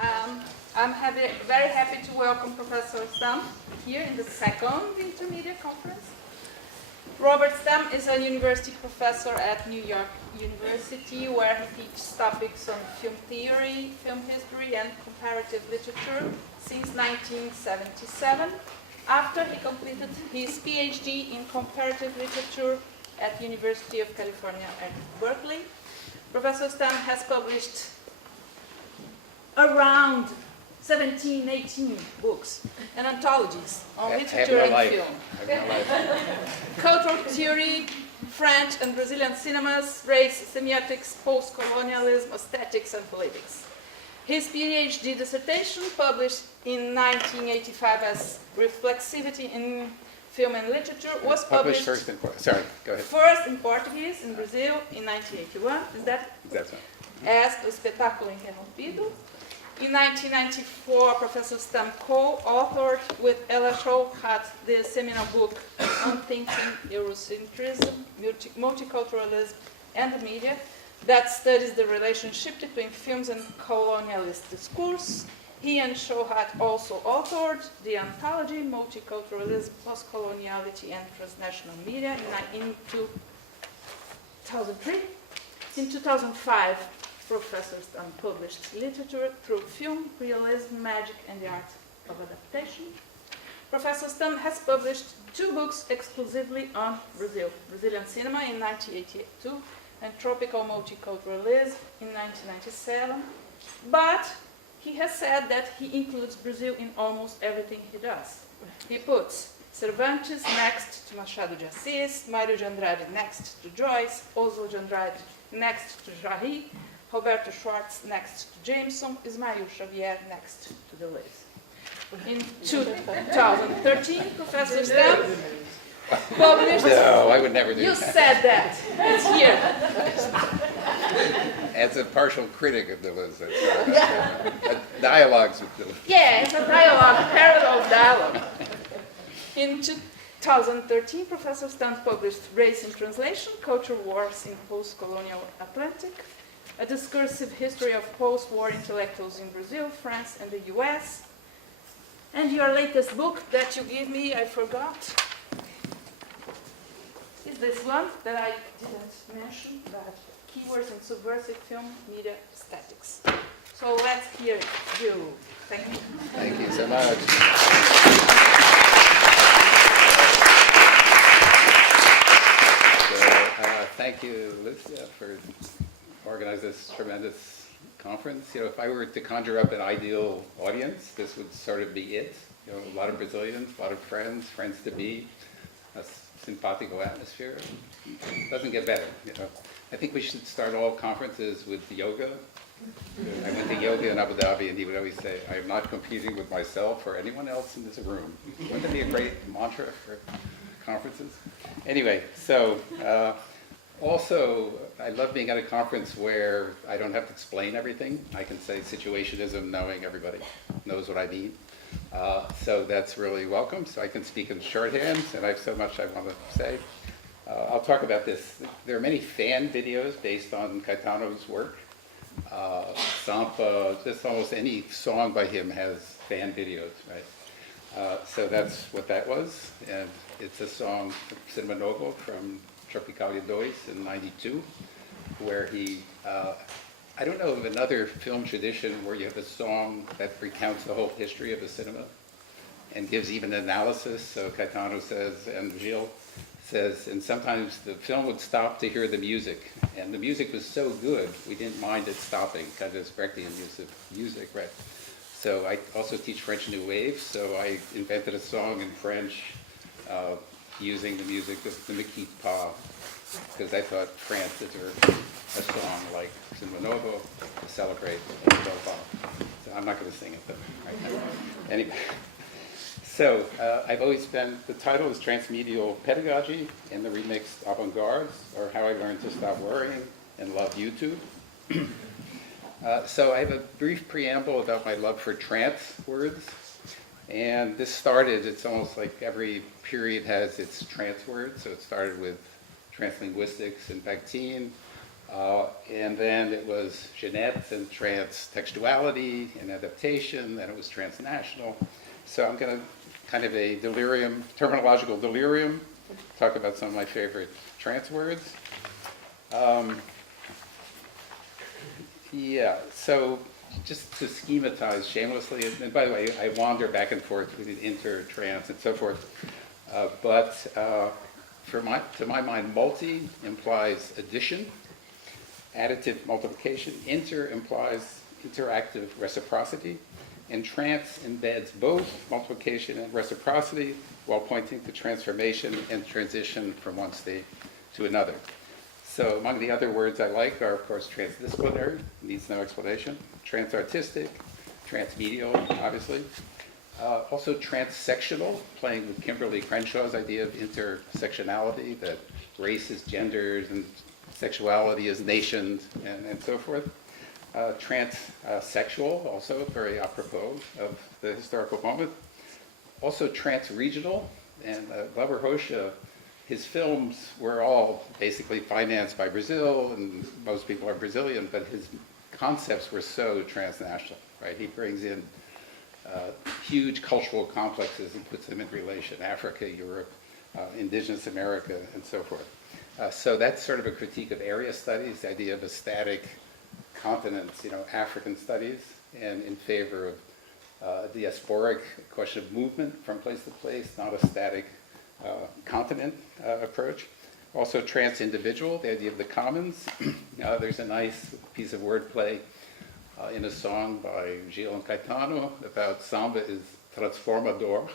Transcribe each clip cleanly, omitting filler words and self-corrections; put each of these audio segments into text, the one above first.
I'm very happy to welcome Professor Stam here in the second Intermidia conference. Robert Stam is a university professor at New York University, where he teaches topics on film theory, film history, and comparative literature since 1977, after he completed his PhD in comparative literature at the University of California at Berkeley. Professor Stam has published around 17, 18 books and anthologies on literature and film. Cultural theory, French and Brazilian cinemas, race, semiotics, post-colonialism, aesthetics, and politics. His PhD dissertation, published in 1985 as Reflexivity in Film and Literature, was published first in Portuguese in Brazil in 1981. Is that? That's right. As O Espetáculo Interrompido. In 1994, Professor Stam co-authored with Ella Schulhat the seminal book Unthinking Eurocentrism, Multiculturalism, and the Media, that studies the relationship between films and colonialist discourse. He and Schulhat also authored the anthology Multiculturalism, Postcoloniality, and Transnational Media in 2003. In 2005, Professor Stam published Literature Through Film, Realism, Magic, and the Art of Adaptation. Professor Stam has published 2 books exclusively on Brazilian cinema in 1982 and Tropical Multiculturalism in 1997. But he has said that he includes Brazil in almost everything he does. He puts Cervantes next to Machado de Assis, Mário de Andrade next to Joyce, Oswald de Andrade next to Jarry, Roberto Schwartz next to Jameson, Ismail Xavier next to Deleuze. In 2013, Professor Stam published... No, I would never do You that. said that. It's here. As a partial critic of Deleuze, dialogues with Deleuze. Yeah, it's a dialogue, parallel dialogue. In 2013, Professor Stam published Race in Translation, Culture Wars in Post-Colonial Atlantic, a discursive history of post-war intellectuals in Brazil, France, and the US. And your latest book that you gave me, I forgot, is this one that I didn't mention, but Keywords in Subversive Film Media Aesthetics. So let's hear you. Thank you. Thank you so much. Thank you, Lucia, for organizing this tremendous conference. You know, if I were to conjure up an ideal audience, this would sort of be it. You know, a lot of Brazilians, a lot of friends to be, a simpatico atmosphere. It doesn't get better, you know. I think we should start all conferences with yoga. I went to yoga in Abu Dhabi, and he would always say, I am not competing with myself or anyone else in this room. Wouldn't that be a great mantra for conferences? Anyway, so also, I love being at a conference where I don't have to explain everything. I can say situationism knowing everybody knows what I mean. So that's really welcome. So I can speak in shorthand, and I have so much I want to say. I'll talk about this. There are many fan videos based on Caetano's work. Sampa, just almost any song by him has fan videos, right? So that's what that was. And it's a song from Cinema Novo from Tropicalia 2 in '92, where he, I don't know of another film tradition where you have a song that recounts the whole history of a cinema and gives even analysis. So Caetano says, and Gilles says, and sometimes the film would stop to hear the music, and the music was so good we didn't mind it stopping, because it's Brechtian use of music, right? So I also teach French New Wave, so I invented a song in French using the music of the Maquis Pas, because I thought France deserved a song like Cinema Novo to celebrate the Pas. So I'm not going to sing it, but right now. Anyway. So I've always been, the title is Transmedial Pedagogy in the Remixed Avant-gardes, or How I Learned to Stop Worrying and Love YouTube. So I have a brief preamble about my love for trance words. And this started, it's almost like every period has its trance words. So it started with translinguistics in Bakhtin, And then it was Jeanette and transtextuality and adaptation, then it was transnational. So I'm going to kind of a delirium, terminological delirium, talk about some of my favorite trance words. Yeah, so just to schematize shamelessly, and by the way, I wander back and forth between inter, trans, and so forth. To my mind, multi implies addition, additive multiplication. Inter implies interactive reciprocity, and trance embeds both multiplication and reciprocity while pointing to transformation and transition from one state to another. So among the other words I like are, of course, transdisciplinary, needs no explanation, transartistic, transmedial, obviously. Also transsectional, playing with Kimberly Crenshaw's idea of intersectionality, that race is genders and sexuality is nations and so forth. Transsexual, also very apropos of the historical moment. Also trans-regional, and Glover Rocha, his films were all basically financed by Brazil, and most people are Brazilian, but his concepts were so transnational, right? He brings in huge cultural complexes and puts them in relation, Africa, Europe, indigenous America, and so forth. So that's sort of a critique of area studies, the idea of a static continents, African studies, and in favor of diasporic question of movement from place to place, not a static continent approach. Also trans-individual, the idea of the commons. There's a nice piece of wordplay in a song by Gil and Caetano about samba is transformador.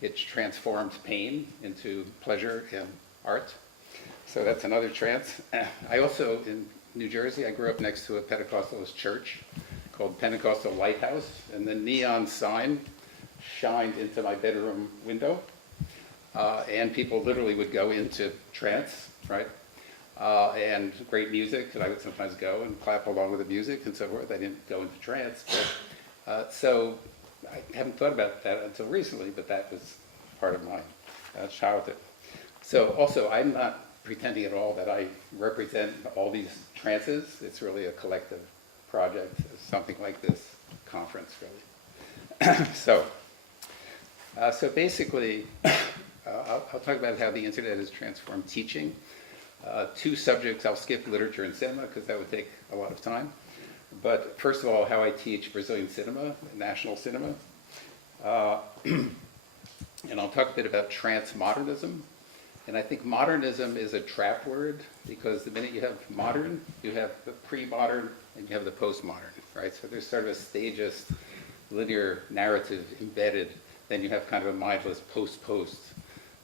It transforms pain into pleasure and art. So that's another trance. I also, in New Jersey, I grew up next to a Pentecostalist church called Pentecostal Lighthouse, and the neon sign shined into my bedroom window. And people literally would go into trance, right? And great music, and I would sometimes go and clap along with the music and so forth. I didn't go into trance. So I haven't thought about that until recently, but that was part of my childhood. So also, I'm not pretending at all that I represent all these trances. It's really a collective project, something like this conference, really. So basically, I'll talk about how the internet has transformed teaching. Two subjects, I'll skip literature and cinema because that would take a lot of time. But first of all, how I teach Brazilian cinema, national cinema. And I'll talk a bit about transmodernism. And I think modernism is a trap word because the minute you have modern, you have the pre-modern and you have the postmodern, right? So there's sort of a stagist, linear narrative embedded. Then you have kind of a mindless post-post,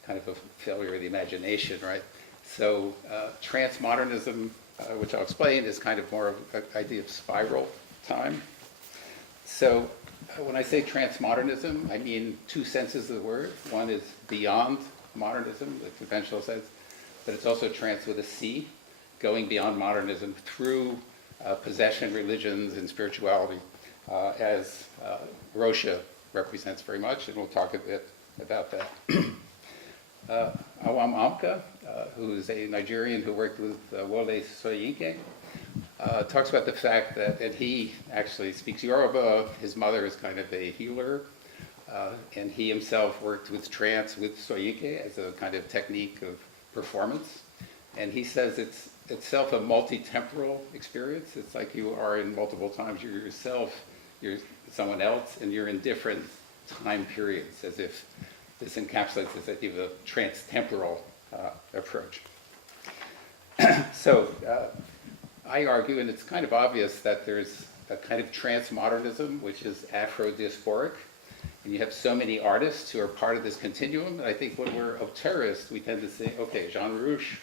kind of a failure of the imagination, right? So transmodernism, which I'll explain, is kind of more of an idea of spiral time. So when I say transmodernism, I mean two senses of the word. One is beyond modernism, the conventional sense, but it's also trance with a C, going beyond modernism through possession, religions, and spirituality, as Rocha represents very much, and we'll talk a bit about that. Awam Amka, who is a Nigerian who worked with Wole Soyinka, talks about the fact that, and he actually speaks Yoruba, his mother is kind of a healer, and he himself worked with trance with Soyinka as a kind of technique of performance. And he says it's itself a multi-temporal experience. It's like you are in multiple times. You're yourself, you're someone else, and you're in different time periods, as if this encapsulates this idea of a trans-temporal approach. So I argue, and it's kind of obvious, that there's a kind of transmodernism, which is Afro-diasporic, and you have so many artists who are part of this continuum. And I think when we're terrorists, we tend to say, okay, Jean Rouch,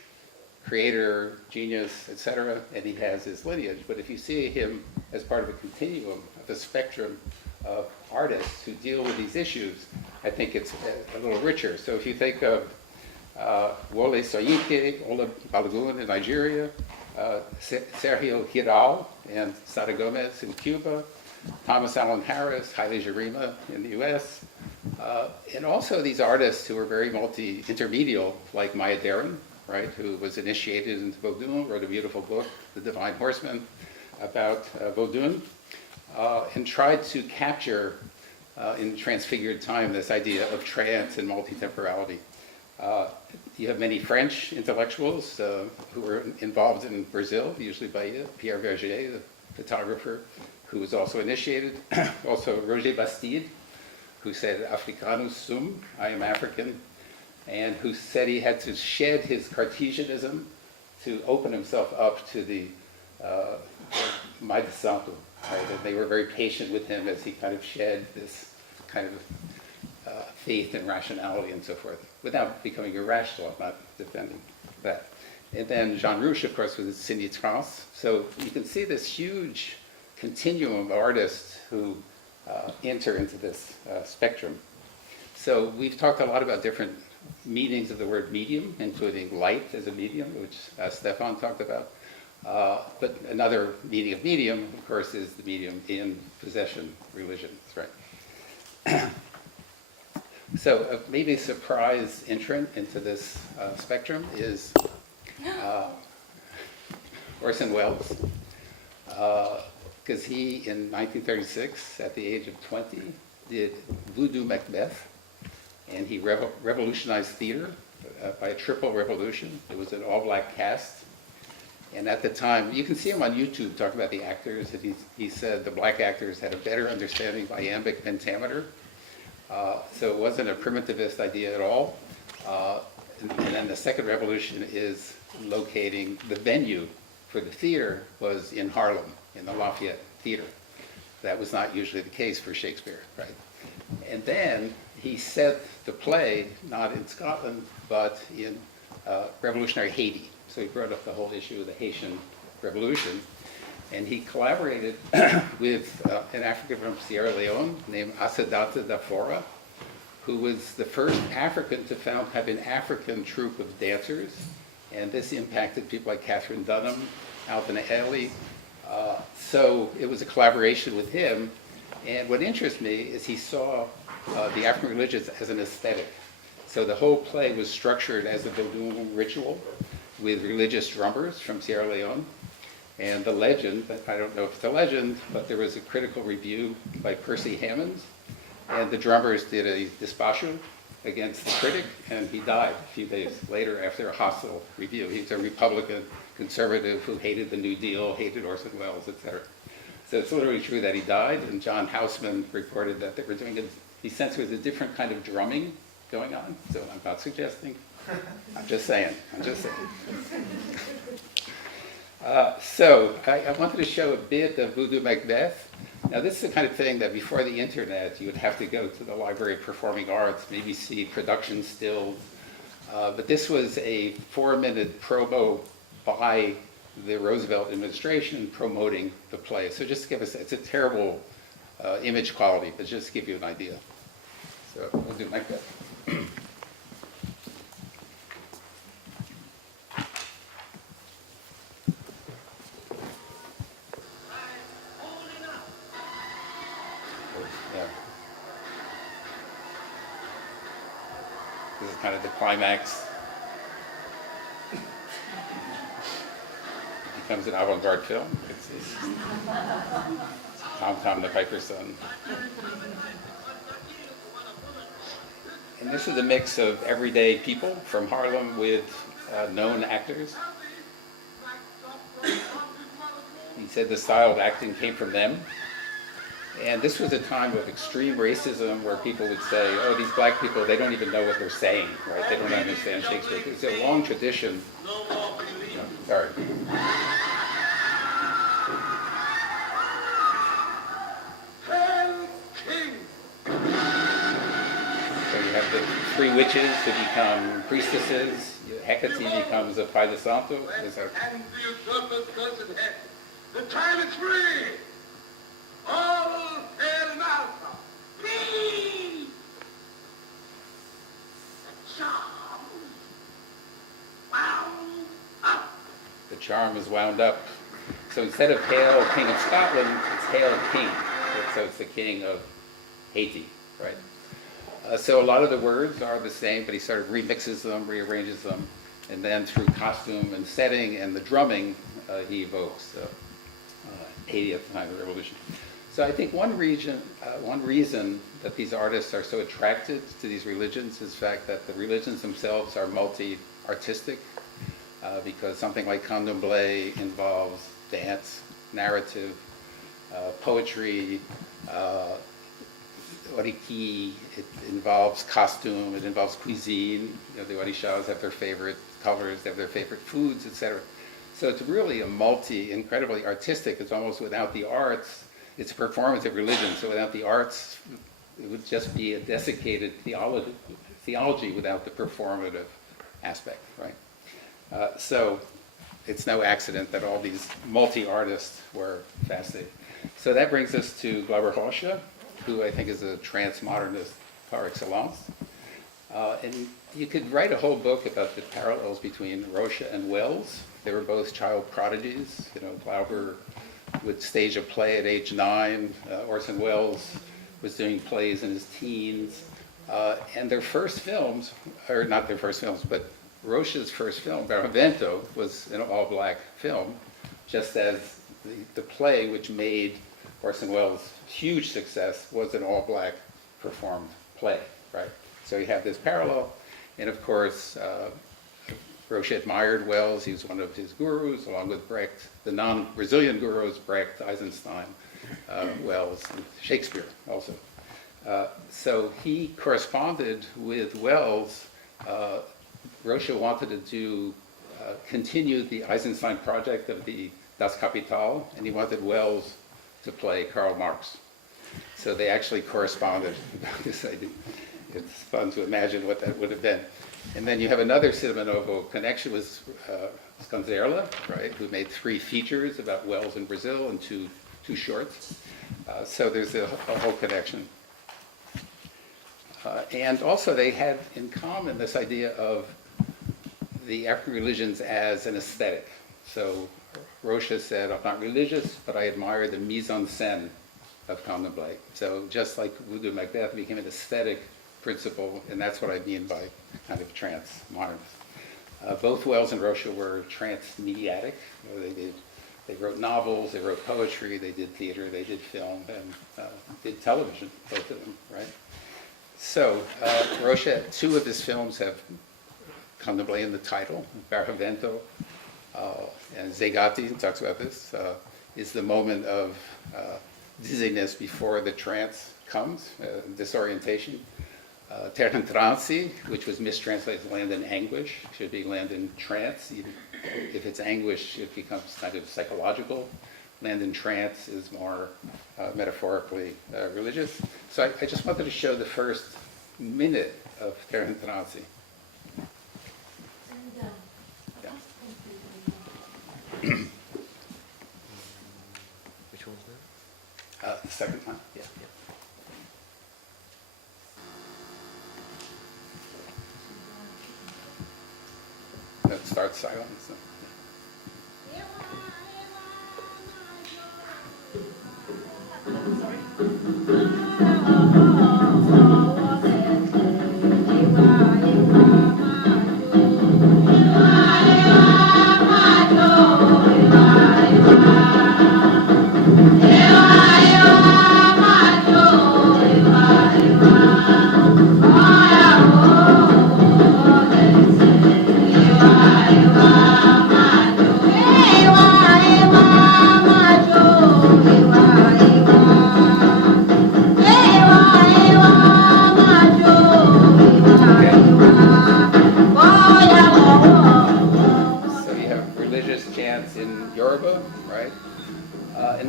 creator, genius, etc., and he has his lineage. But if you see him as part of a continuum, of a spectrum of artists who deal with these issues, I think it's a little richer. So if you think of Wole Soyinka, Ola Balagoon in Nigeria, Sergio Giral and Sada Gomez in Cuba, Thomas Allen Harris, Haile Gerima in the US, and also these artists who are very intermedial, like Maya Deren, right, who was initiated into Baudin, wrote a beautiful book, The Divine Horseman, about Baudin, and tried to capture in transfigured time this idea of trance and multitemporality. You have many French intellectuals who were involved in Brazil, usually by Pierre Verger, the photographer, who was also initiated. Also Roger Bastide, who said, Africanus sum, I am African, and who said he had to shed his Cartesianism to open himself up to the Mai de Santo. Right? And they were very patient with him as he kind of shed this kind of faith and rationality and so forth, without becoming irrational. I'm not defending that. And then Jean Rouch, of course, was a Signé Trance. So you can see this huge continuum of artists who enter into this spectrum. So we've talked a lot about different meanings of the word medium, including light as a medium, which Stefan talked about. But another meaning of medium, of course, is the medium in possession religions, right? So maybe a surprise entrant into this spectrum is Orson Welles, because he, in 1936, at the age of 20, did Hoodoo Macbeth, and he revolutionized theater by a triple revolution. It was an all-black cast. And at the time, you can see him on YouTube talking about the actors, and he said the black actors had a better understanding of iambic pentameter. So it wasn't a primitivist idea at all. And then the second revolution is locating the venue for the theater was in Harlem, in the Lafayette Theater. That was not usually the case for Shakespeare, right? And then he set the play, not in Scotland, but in revolutionary Haiti. So he brought up the whole issue of the Haitian Revolution. And he collaborated with an African from Sierra Leone named Assadata Dafora, who was the first African to have an African troupe of dancers. And this impacted people like Catherine Dunham, Alvin Ailey. So it was a collaboration with him. And what interests me is he saw the African religions as an aesthetic. So the whole play was structured as a Baudin ritual with religious drummers from Sierra Leone. And the legend, I don't know if it's a legend, but there was a critical review by Percy Hammonds, and the drummers did a despacho against the critic, and he died a few days later after a hostile review. He was a Republican conservative who hated the New Deal, hated Orson Welles, etc. So it's literally true that he died, and John Houseman reported that they were doing he sensed there was a different kind of drumming going on. So I'm not suggesting, I'm just saying. So I wanted to show a bit of Hoodoo Macbeth. Now this is the kind of thing that before the internet you would have to go to the Library of Performing Arts, maybe see production stills. But this was a 4-minute promo by the Roosevelt administration promoting the play. So just to give us, it's a terrible image quality, but just to give you an idea. So Hoodoo Macbeth. This is kind of the climax. It becomes an avant-garde film. It's Tom the Piper's Son. And this is a mix of everyday people from Harlem with known actors. He said the style of acting came from them. And this was a time of extreme racism where people would say, oh, these black people, they don't even know what they're saying, right? They don't understand Shakespeare. It's a long tradition. Sorry. So you have the 3 witches who become priestesses. Hecate becomes a Pai de Santo. The time is free. All hail Malcolm. Please. The charm wound up. The charm is wound up. So instead of Hail King of Scotland, it's Hail King. So it's the king of Haiti, right? So a lot of the words are the same, but he sort of remixes them, rearranges them. And then through costume and setting and the drumming, he evokes 80th time of the revolution. So I think one reason that these artists are so attracted to these religions is the fact that the religions themselves are multi-artistic, because something like candomblé involves dance, narrative, poetry, oriki, it involves costume, it involves cuisine. You know, the orishas have their favorite colors, they have their favorite foods, etc. So it's really a incredibly artistic. It's almost without the arts. It's a performative religion. So without the arts, it would just be a desiccated theology without the performative aspect, right? So it's no accident that all these multi-artists were fascinated. So that brings us to Glauber Rocha, who I think is a trans-modernist par excellence. And you could write a whole book about the parallels between Rocha and Wells. They were both child prodigies. You know, Glauber would stage a play at age 9. Orson Welles was doing plays in his teens. And their first films, or not their first films, but Rocha's first film, Barravento, was an all-black film, just as the play which made Orson Welles' huge success was an all-black performed play, right? So you have this parallel, and of course, Rocha admired Wells. He was one of his gurus, along with Brecht, the non-Brazilian gurus, Brecht, Eisenstein, Wells, and Shakespeare also. So he corresponded with Wells. Rocha wanted to continue the Eisenstein project of the Das Kapital, and he wanted Wells to play Karl Marx. So they actually corresponded about this idea. It's fun to imagine what that would have been. And then you have another Cinema Novo connection with Sconzerla, right, who made 3 features about Wells in Brazil and two shorts. So there's a whole connection. And also they had in common this idea of the African religions as an aesthetic. So Rocha said, I'm not religious, but I admire the mise en scène of candomblé. So just like Hoodoo Macbeth became an aesthetic principle, and that's what I mean by kind of trance modernist. Both Wells and Rocha were transmediatic. You know, they wrote novels, they wrote poetry, they did theater, they did film, and did television, both of them, right? So Rocha, 2 of his films have candomblé in the title. Barravento and Zegati talks about this, is the moment of dizziness before the trance comes, disorientation. Terra in Transe, which was mistranslated as land in anguish, should be land in trance. Even if it's anguish, it becomes kind of psychological. Land in trance is more metaphorically religious. So I just wanted to show the first minute of Terra in Transe. Which one's that? The second one, yeah. That starts silent. So.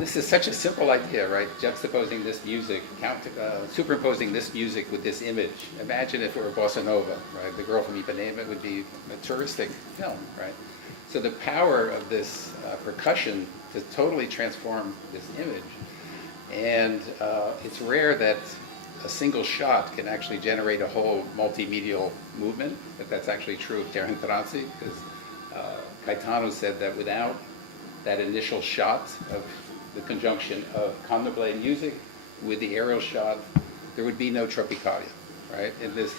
This is such a simple idea, right? Juxtaposing this music, superimposing this music with this image. Imagine if it were Bossa Nova, right? The Girl from Ipanema would be a touristic film, right? So the power of this percussion to totally transform this image. And it's rare that a single shot can actually generate a whole multimedial movement, but that's actually true of Terra in Transe, because Caetano said that without that initial shot of the conjunction of candomblé music with the aerial shot, there would be no Tropicalia, right? And this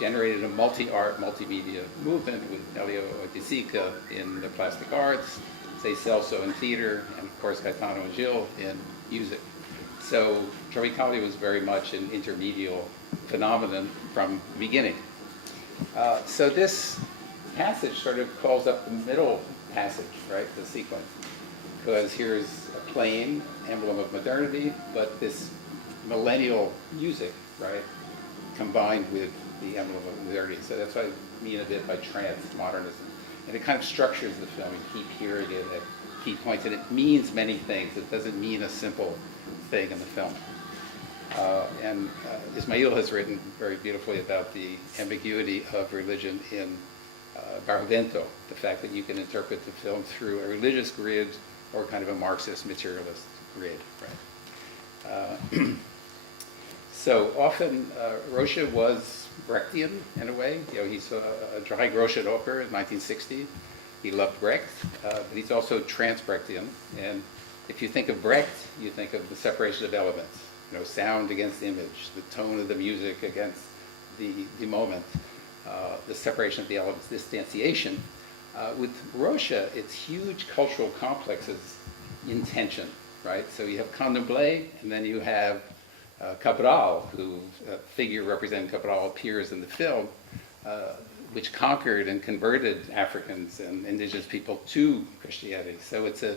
generated a multi-art, multimedia movement with Elio De Sica in the plastic arts, say Celso in theater, and of course Gaetano and Gil in music. So Tropicality was very much an intermedial phenomenon from the beginning. So this passage sort of calls up the middle passage, right, the sequence, because here's a plain emblem of modernity, but this millennial music, right, combined with the emblem of modernity. So that's what I mean a bit by trance modernism. And it kind of structures the film. You keep hearing it at key points, and it means many things. It doesn't mean a simple thing in the film. Ismail has written very beautifully about the ambiguity of religion in Barlovento, the fact that you can interpret the film through a religious grid or kind of a Marxist materialist grid, right? So often Rocha was Brechtian in a way. You know, he saw a Drei Groschen Oper in 1960. He loved Brecht, but he's also trans-Brechtian. And if you think of Brecht, you think of the separation of elements. You know, sound against image, the tone of the music against the moment, the separation of the elements, distanciation. With Rocha, it's huge cultural complexes in tension, right? So you have Candomblé, and then you have Cabral, who figure representing Cabral appears in the film, which conquered and converted Africans and indigenous people to Christianity. So it's a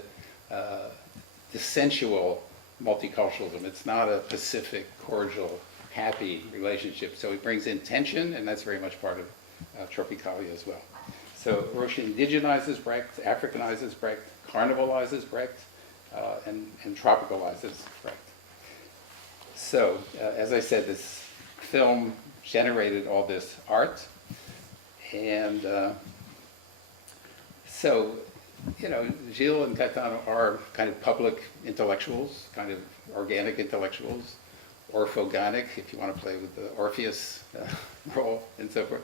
sensual multiculturalism. It's not a pacific, cordial, happy relationship. So it brings in tension, and that's very much part of Tropicalia as well. So Rocha indigenizes Brecht, Africanizes Brecht, carnivalizes Brecht, and tropicalizes Brecht. So, as I said, this film generated all this art, and so, you know, Gil and Gaetano are kind of public intellectuals, kind of organic intellectuals, orphogonic, if you want to play with the Orpheus role, and so forth.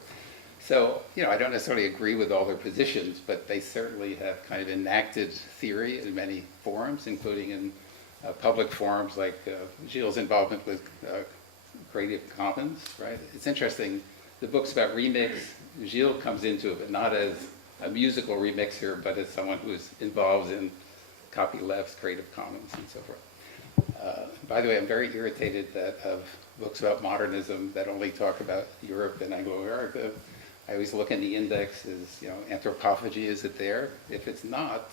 So, you know, I don't necessarily agree with all their positions, but they certainly have kind of enacted theory in many forums, including in public forums like Gilles' involvement with Creative Commons, right? It's interesting, the book's about remix, Gilles comes into it, but not as a musical remixer, but as someone who's involved in copylefts, Creative Commons, and so forth. By the way, I'm very irritated that of books about modernism that only talk about Europe and Anglo-America. I always look in the index as, you know, anthropophagy, is it there? If it's not,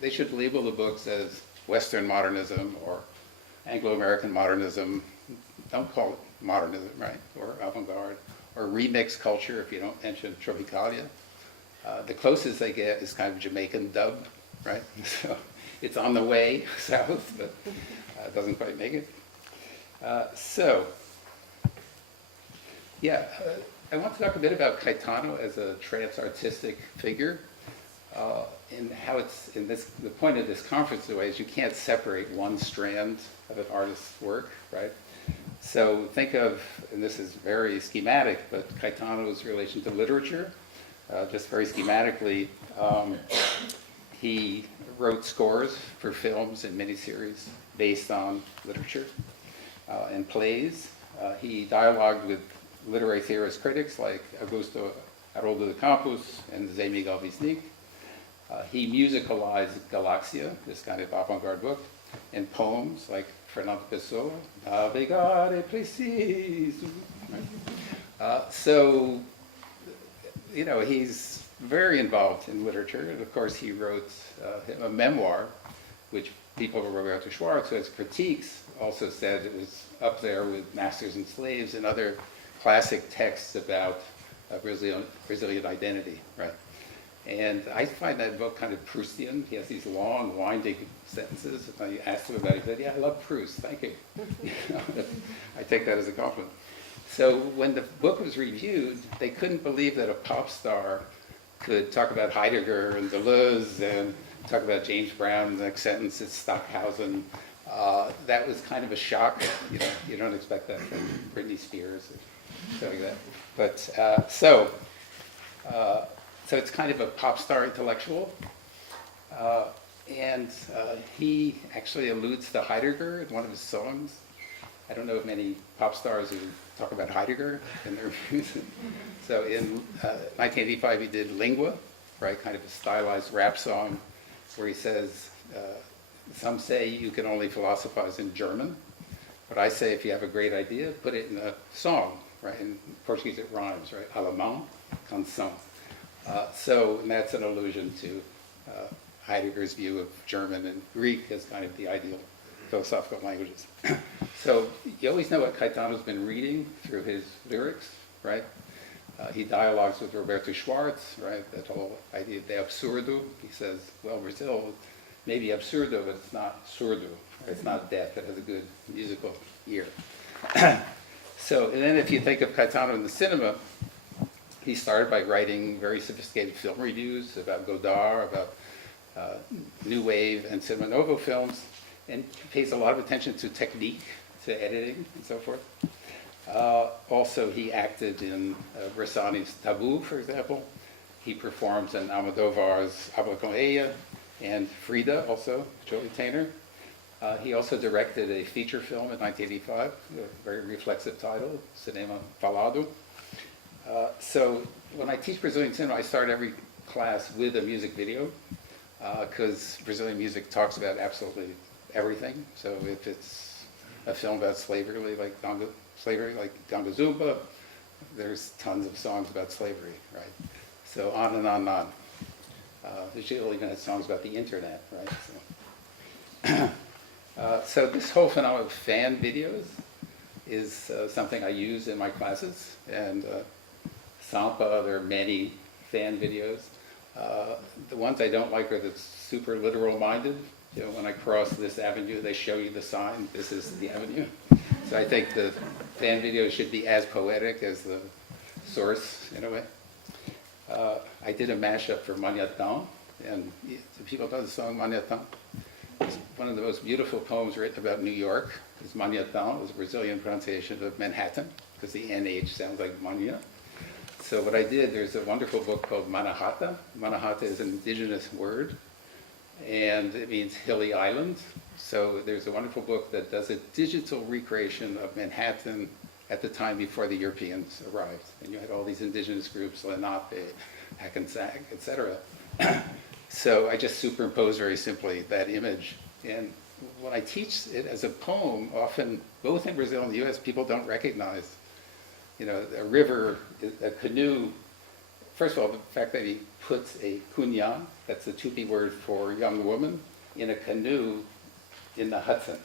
they should label the books as Western modernism or Anglo-American modernism. Don't call it modernism, right? Or avant-garde, or remix culture if you don't mention Tropicalia. The closest they get is kind of Jamaican dub, right? So it's on the way south, but it doesn't quite make it. I want to talk a bit about Gaetano as a trance artistic figure, and how it's, the point of this conference, the way, is you can't separate one strand of an artist's work, right? So think of, and this is very schematic, but Gaetano's relation to literature, just very schematically, he wrote scores for films and miniseries based on literature and plays. He dialogued with literary theorist critics like Augusto Haroldo de Campos and Zé Miguel Wisnik. He musicalized Galaxia, this kind of avant-garde book, and poems like Fernando Pessoa, Navegar é preciso. So, you know, he's very involved in literature, and of course he wrote a memoir, which people wrote about to Schwartz, who has critiques, also said it was up there with Masters and Slaves and other classic texts about Brazilian identity, right? And I find that book kind of Proustian. He has these long, winding sentences. If I asked him about it, he said, "Yeah, I love Proust, thank you." You know, I take that as a compliment. So when the book was reviewed, they couldn't believe that a pop star could talk about Heidegger and Deleuze and talk about James Brown, the next sentence is Stockhausen. That was kind of a shock. You know, you don't expect that from Britney Spears or something like that. But so it's kind of a pop star intellectual. And he actually alludes to Heidegger in one of his songs. I don't know of many pop stars who talk about Heidegger and their views. So in 1985, he did Lingua, right, kind of a stylized rap song where he says, some say you can only philosophize in German, but I say if you have a great idea, put it in a song, right? In Portuguese it rhymes, right? Alemão, canção. And that's an allusion to Heidegger's view of German and Greek as kind of the ideal philosophical languages. So you always know what Caetano's been reading through his lyrics, right? He dialogues with Roberto Schwartz, right? That whole idea de absurdo. He says, well, Brazil may be absurdo, but it's not surdo. It's not deaf. It has a good musical ear. So, and then if you think of Caetano in the cinema, he started by writing very sophisticated film reviews about Godard, about New Wave and Cinema Novo films, and pays a lot of attention to technique, to editing, and so forth. Also, he acted in Rossani's Taboo, for example. He performs in Almodovar's Habla con ella, and Frida, also, Joey Tainer. He also directed a feature film in 1985, a very reflexive title, Cinema Falado. So when I teach Brazilian cinema, I start every class with a music video, because Brazilian music talks about absolutely everything. So if it's a film about slavery like Ganga Zumba, there's tons of songs about slavery, right? So on and on and on. There's even songs about the internet, right? So this whole phenomenon of fan videos is something I use in my classes, and Sampa, there are many fan videos. The ones I don't like are the super literal-minded. You know, when I cross this avenue, they show you the sign, this is the avenue. So I think the fan video should be as poetic as the source, in a way. I did a mashup for Manhattan, and do people know the song Manhattan? It's one of the most beautiful poems written about New York, because Manhattan was a Brazilian pronunciation of Manhattan, because the NH sounds like Mania. So what I did, there's a wonderful book called Manahata. Manahata is an indigenous word, and it means hilly island. So there's a wonderful book that does a digital recreation of Manhattan at the time before the Europeans arrived. And you had all these indigenous groups, Lenape, Hackensack, etc. So I just superimpose very simply that image. And when I teach it as a poem, often, both in Brazil and the US, people don't recognize, you know, a river, a canoe. First of all, the fact that he puts a cunha, that's the Tupi word for young woman, in a canoe in the Hudson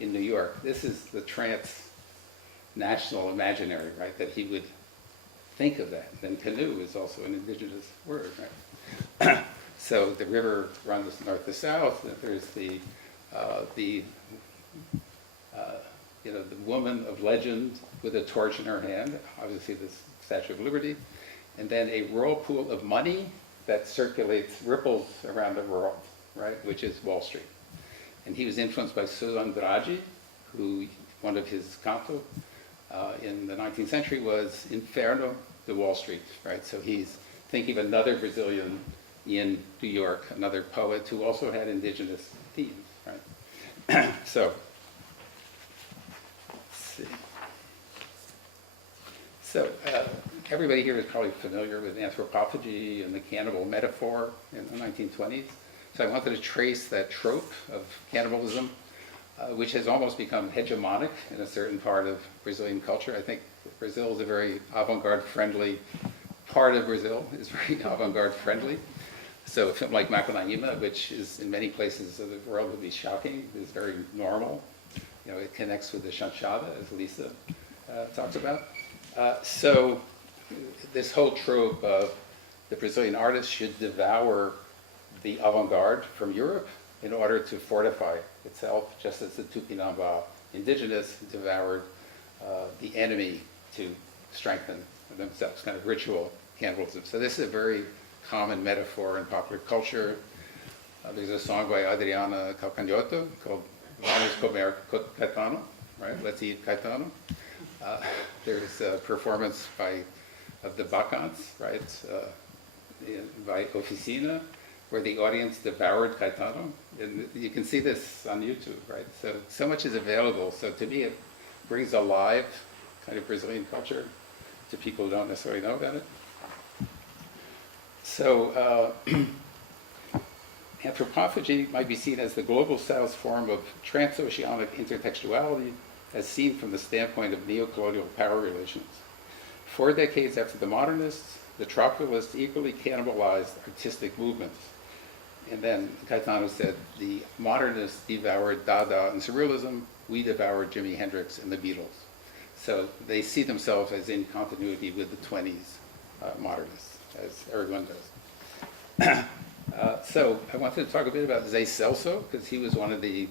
in New York. This is the trance national imaginary, right, that he would think of that. And then canoe is also an indigenous word, right? So the river runs north to south. There's the woman of legend with a torch in her hand, obviously the Statue of Liberty, and then a whirlpool of money that circulates, ripples around the world, right, which is Wall Street. And he was influenced by Andrade, who, one of his canto in the 19th century was Inferno de Wall Street, right? So he's thinking of another Brazilian in New York, another poet who also had indigenous themes, right? So, let's see. So, everybody here is probably familiar with anthropophagy and the cannibal metaphor in the 1920s. So I wanted to trace that trope of cannibalism, which has almost become hegemonic in a certain part of Brazilian culture. I think Brazil is a very avant-garde friendly part of Brazil, is very avant-garde friendly. So a film like Naima, which is in many places of the world would be shocking, is very normal. You know, it connects with the chanchada, as Lisa talks about. So this whole trope of the Brazilian artist should devour the avant-garde from Europe in order to fortify itself, just as the Tupinamba indigenous devoured the enemy to strengthen themselves, kind of ritual cannibalism. So this is a very common metaphor in popular culture. There's a song by Adriana Calcanhoto called Vamos comer Caetano, right? Let's eat Caetano. There's a performance of the Bacants, right? By Oficina, where the audience devoured Caetano. And you can see this on YouTube, right? So much is available. So to me, it brings alive kind of Brazilian culture to people who don't necessarily know about it. So anthropophagy might be seen as the global south's form of transoceanic intertextuality as seen from the standpoint of neocolonial power relations. 4 decades after the modernists, the tropicalists equally cannibalized artistic movements. And then Caetano said, the modernists devoured Dada and Surrealism, we devoured Jimi Hendrix and the Beatles. So they see themselves as in continuity with the 20s modernists, as everyone does. So I wanted to talk a bit about Zé Celso, because he was one of the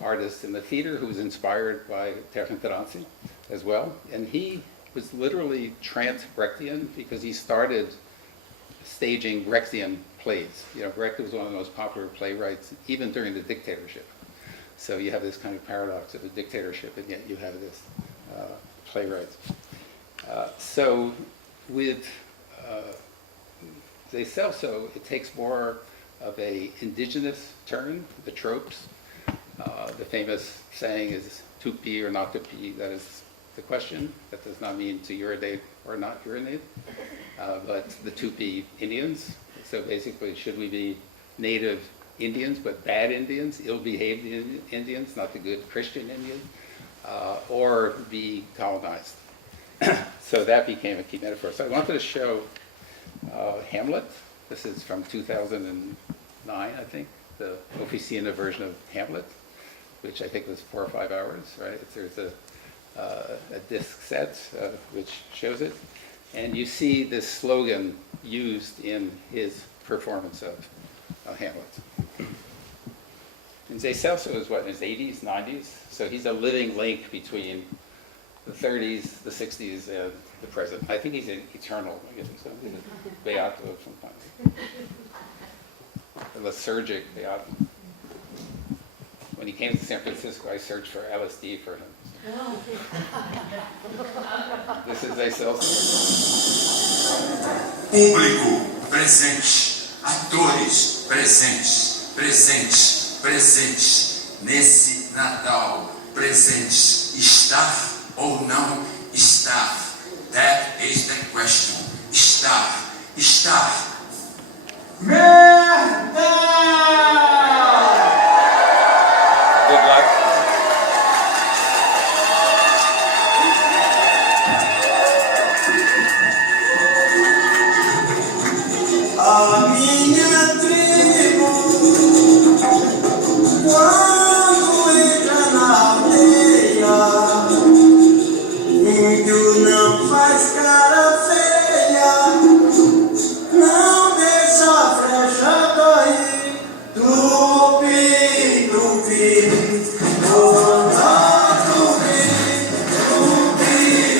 artists in the theater who was inspired by Transe as well. And he was literally trans-Brechtian because he started staging Brechtian plays. You know, Brecht was one of the most popular playwrights, even during the dictatorship. So you have this kind of paradox of a dictatorship, and yet you have this playwright. So with Zé Celso, it takes more of a indigenous turn, the tropes. The famous saying is tupi or not tupi, that is the question. That does not mean to urinate or not urinate, but the tupi Indians. So basically, should we be native Indians, but bad Indians, ill-behaved Indians, not the good Christian Indians, or be colonized? So that became a key metaphor. So I wanted to show Hamlet. This is from 2009, I think, the Officina version of Hamlet, which I think was 4 or 5 hours, right? There's a disc set which shows it. And you see this slogan used in his performance of Hamlet. And Zé Celso is what, in his 80s, 90s? So he's a living link between the 30s, the 60s, and the present. I think he's an eternal, I guess, so he's a beato of some kind. A lethargic beato. When he came to San Francisco, I searched for LSD for him. This is Zé Celso. Público presente, atores presentes, presentes, presentes, nesse Natal, presentes, estar ou não estar? That is the question. Estar, estar. Merda! Good luck. A minha tribo, quando entra na aldeia, índio não faz cara feia, não deixa a flecha cair, tupi, tupi, oh, tupi, tupi,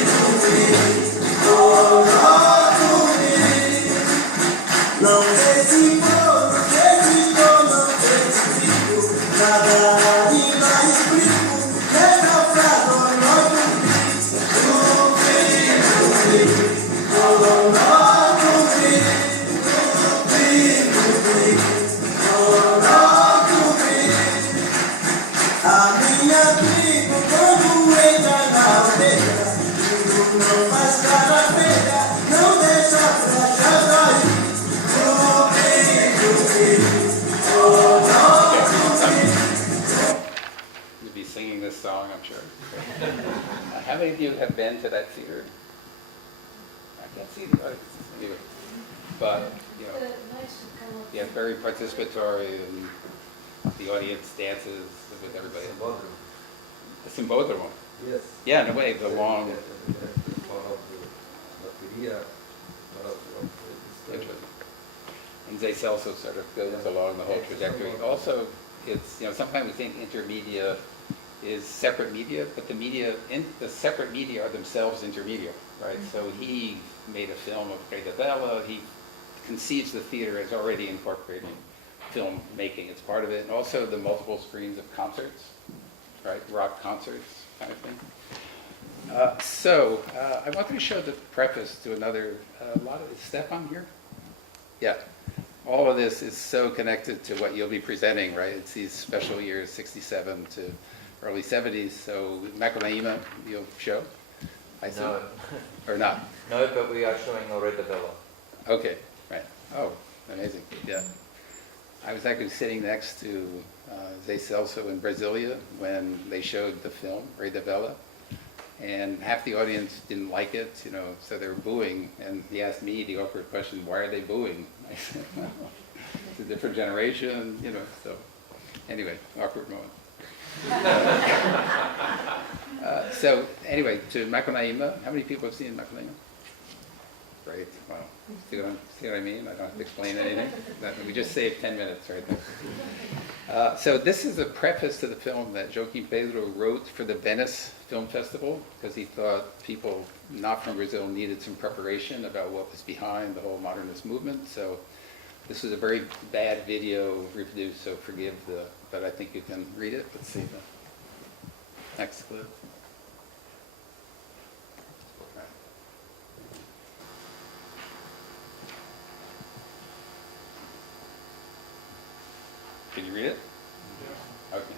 tupi, oh, não decifrou, não decifrico, nada ainda explico, nessa frase não duvido, a minha tribo quando entra na aldeia, não faz cara feia, não deixa a flecha cair. You'll be singing this song, I'm sure. How many of you have been to that theater? I can't see the audience. Anyway, but, you know, yeah, very participatory, and the audience dances with everybody. It's in both of them. Yes. Yeah, in a way, the long... And Zé Celso sort of goes along the whole trajectory. Also, it's, you know, sometimes we think intermedia is separate media, but the separate media are themselves intermedia, right? So he made a film of Greta Bella. He conceives the theater as already incorporating film making. It's part of it. And also the multiple screens of concerts, right? Rock concerts kind of thing. I wanted to show the preface to another, is Stefan here? Yeah. All of this is so connected to what you'll be presenting, right? It's these special years, 67 to early 70s. So Naima, you'll show. I see. No. Or not? No, but we are showing already Bella. Okay, right. Oh, amazing. Yeah. I was actually sitting next to Zé Celso in Brasilia when they showed the film, Rei da Vela, and half the audience didn't like it, you know, so they were booing, and he asked me the awkward question, why are they booing? I said, well, it's a different generation, you know, so anyway, awkward moment. So anyway, to Naima, how many people have seen Naima? Great, wow. See what I mean? I don't have to explain anything. We just saved 10 minutes right there. So this is a preface to the film that Joaquim Pedro wrote for the Venice Film Festival, because he thought people not from Brazil needed some preparation about what was behind the whole modernist movement. So this was a very bad video reproduced, so forgive but I think you can read it. Let's see the next clip. Can you read it? Yeah. Okay.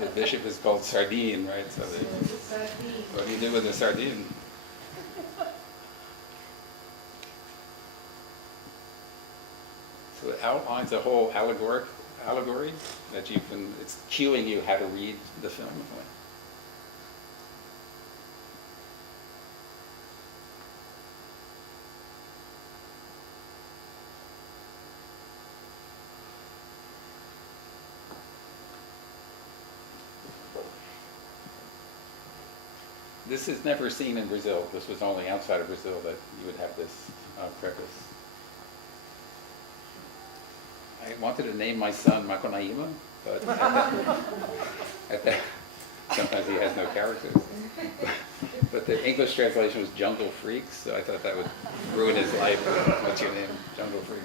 The bishop is called Sardine, right? So what do you do with a sardine? So it outlines a whole allegory that you can, it's cueing you how to read the film. This is never seen in Brazil. This was only outside of Brazil that you would have this preface. I wanted to name my son Naima, but sometimes he has no characters. But the English translation was Jungle Freaks, so I thought that would ruin his life. What's your name? Jungle Freak.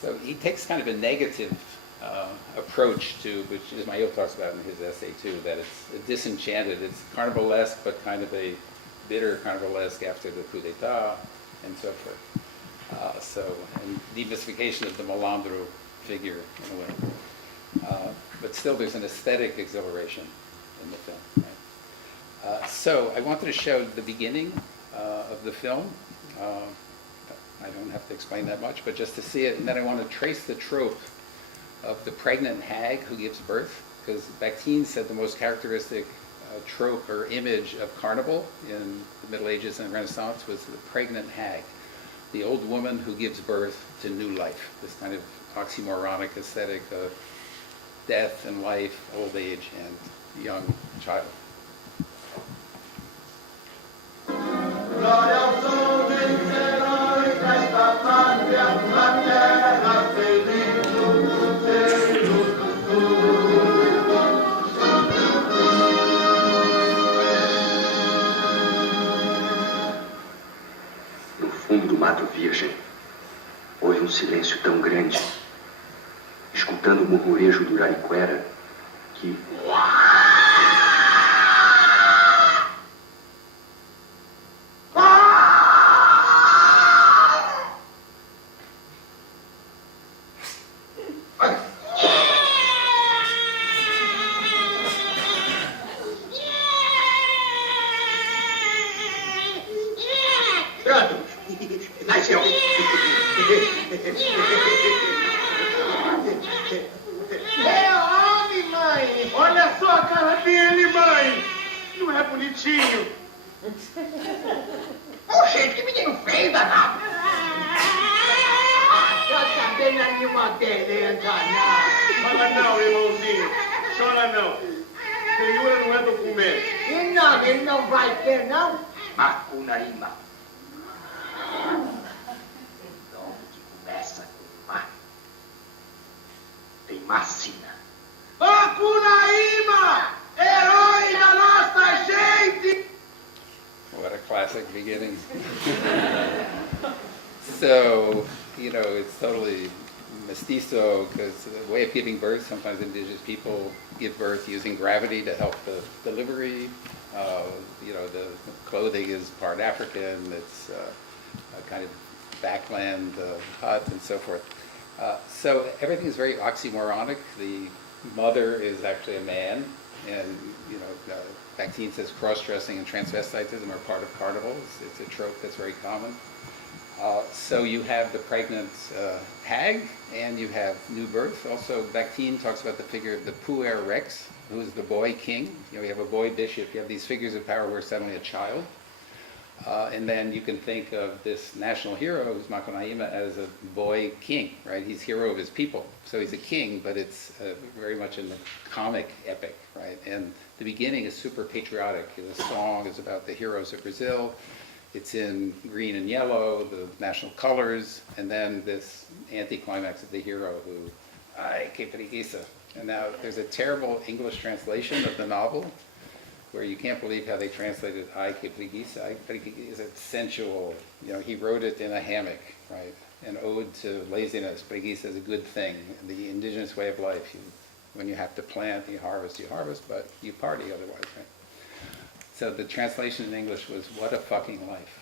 So he takes kind of a negative approach to, which Ismail talks about in his essay too, that it's disenchanted, it's carnivalesque, but kind of a bitter carnivalesque after the coup d'etat, and so forth. And demystification of the malandro figure in a way. But still there's an aesthetic exhilaration in the film. Right? So I wanted to show the beginning of the film. I don't have to explain that much, but just to see it, and then I want to trace the trope of the pregnant hag who gives birth, because Bakhtin said the most characteristic trope or image of carnival in the Middle Ages and Renaissance was the pregnant hag, the old woman who gives birth to new life, this kind of oxymoronic aesthetic of death and life, old age, and young child. No fundo do mato virgem, houve silêncio tão grande, escutando o murmurejo do Urariquera, que... É homem, mãe! Olha só a cara dele, mãe! Não é bonitinho? Ô, gente, que menino feio, danado! Já também não é nenhuma beleza, não! Fala não, irmãozinho! Chora não! Senhora não é documento! E ele não vai ter, não? Naima. Nome que começa com Ma. Tem Macina. Naima! Herói da nossa gente! What a classic beginning. So, you know, it's totally mestizo, because the way of giving birth, sometimes indigenous people give birth using gravity to help the delivery. You know, the clothing is part African. It's kind of backland hut and so forth. So everything is very oxymoronic. The mother is actually a man, and Bakhtin says cross-dressing and transvestitism are part of carnivals. It's a trope that's very common. So you have the pregnant hag, and you have new birth. Also, Bakhtin talks about the figure of the puer rex, who is the boy king. You have a boy bishop. You have these figures of power where suddenly a child. And then you can think of this national hero, who's Mako Naima, as a boy king, right? He's hero of his people. So he's a king, but it's very much in the comic epic, right? And the beginning is super patriotic. The song is about the heroes of Brazil. It's in green and yellow, the national colors, and then this anti-climax of the hero who, ay, que preguiça. And now there's a terrible English translation of the novel where you can't believe how they translated ay que preguiça. Ay que preguiça is sensual. He wrote it in a hammock, right? An ode to laziness. Preguiça is a good thing. The indigenous way of life. When you have to plant, you harvest, but you party otherwise, right? So the translation in English was, what a fucking life.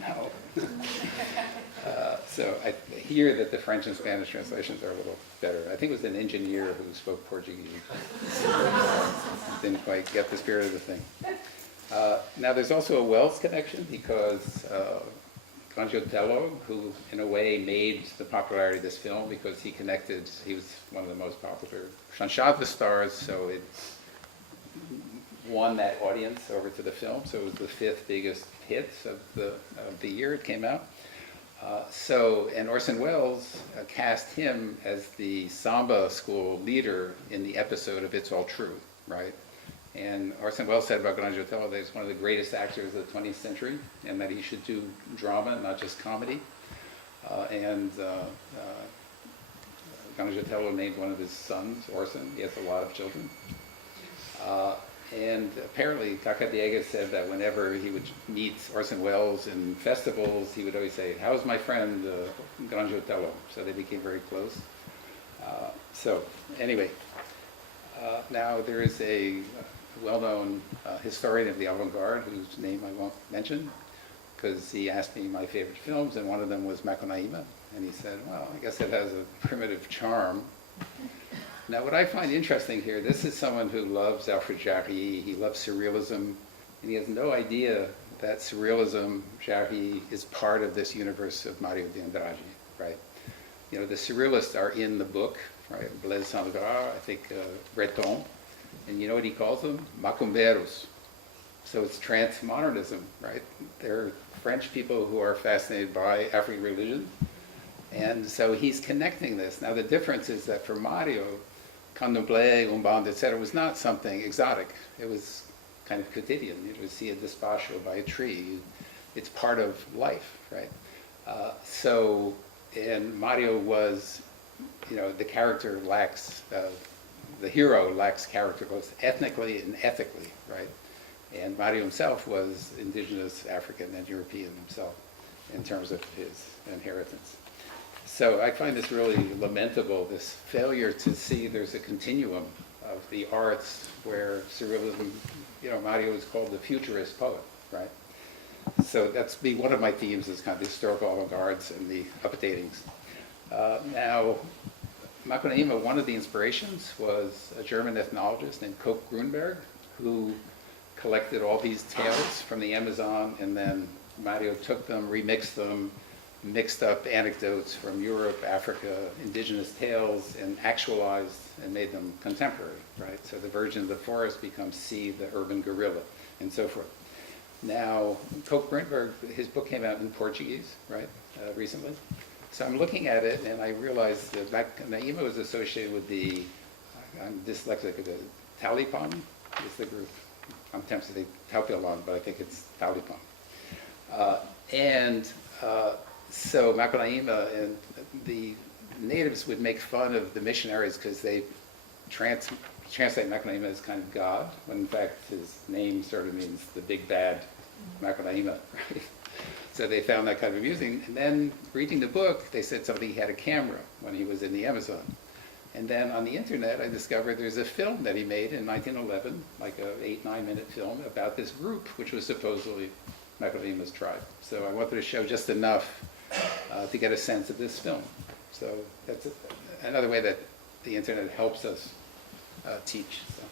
No. So I hear that the French and Spanish translations are a little better. I think it was an engineer who spoke Portuguese. Didn't quite get the spirit of the thing. Now there's also a Wells connection because Grangiotello, who in a way made the popularity of this film because he was one of the most popular Chanchava stars, so it won that audience over to the film, so it was the 5th biggest hit of the year it came out. And Orson Welles cast him as the samba school leader in the episode of It's All True, right? And Orson Welles said about Grangiotello that he's one of the greatest actors of the 20th century and that he should do drama, not just comedy. Grangiotello named one of his sons, Orson. He has a lot of children. And apparently, Cacadiega said that whenever he would meet Orson Welles in festivals, he would always say, "How's my friend Grangiotello?" So they became very close. Now there is a well-known historian of the avant-garde whose name I won't mention because he asked me my favorite films, and one of them was Mako Naima. And he said, well, I guess it has a primitive charm. Now, what I find interesting here, this is someone who loves Alfred Jarry, he loves surrealism, and he has no idea that surrealism, Jarry, is part of this universe of Mario de Andrade, right? The surrealists are in the book, right? Blaise Sandrard, I think Breton, and you know what he calls them? Macumberos. So it's trance modernism, right? They're French people who are fascinated by African religion, and so he's connecting this. Now, the difference is that for Mario, Candomblé, Umbanda, etc., was not something exotic. It was kind of quotidian. You would see a despacho by a tree. It's part of life, right? And Mario was, the character lacks, the hero lacks character both ethnically and ethically, right? And Mario himself was indigenous African and European himself in terms of his inheritance. So I find this really lamentable, this failure to see there's a continuum of the arts where surrealism, Mario is called the futurist poet, right? So that's one of my themes is kind of the historical avant-gardes and the updatings. Now, Mako Naima, one of the inspirations was a German ethnologist named Coke Grunberg, who collected all these tales from the Amazon, and then Mario took them, remixed them, mixed up anecdotes from Europe, Africa, indigenous tales, and actualized and made them contemporary, right? So the virgin of the forest becomes C, the urban gorilla, and so forth. Now, Coke Grunberg, his book came out in Portuguese, right, recently. So I'm looking at it, and I realized that Naima was associated with I'm dyslexic, the Talipan is the group. I'm tempted to say Taupilon, but I think it's Talipan. So Mako Naima and the natives would make fun of the missionaries because they translate Mako Naima as kind of God, when in fact his name sort of means the big bad Mako Naima, right? So they found that kind of amusing. And then reading the book, they said somebody had a camera when he was in the Amazon. And then on the internet, I discovered there's a film that he made in 1911, like a 8-9 minute film about this group, which was supposedly Macadamia's tribe. So I wanted to show just enough to get a sense of this film. So that's another way that the internet helps us teach. So.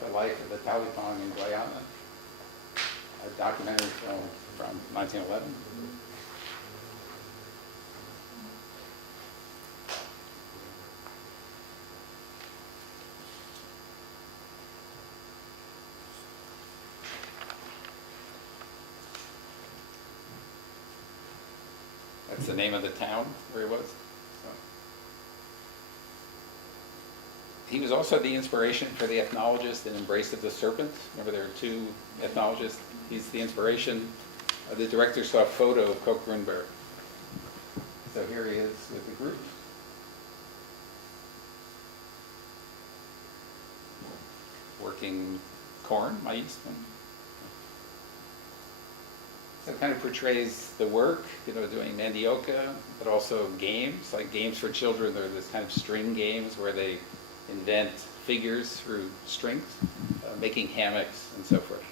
The Life of the Taliban in Guyana, a documentary film from 1911. That's the name of the town where he was. So. He was also the inspiration for the ethnologist in Embrace of the Serpent. Remember, there are two ethnologists. He's the inspiration. The director saw a photo of Coke Grunberg. So here he is with the group. Working corn, maíz. So it kind of portrays the work, doing mandioca, but also games, like games for children. They're this kind of string games where they invent figures through strings, making hammocks and so forth.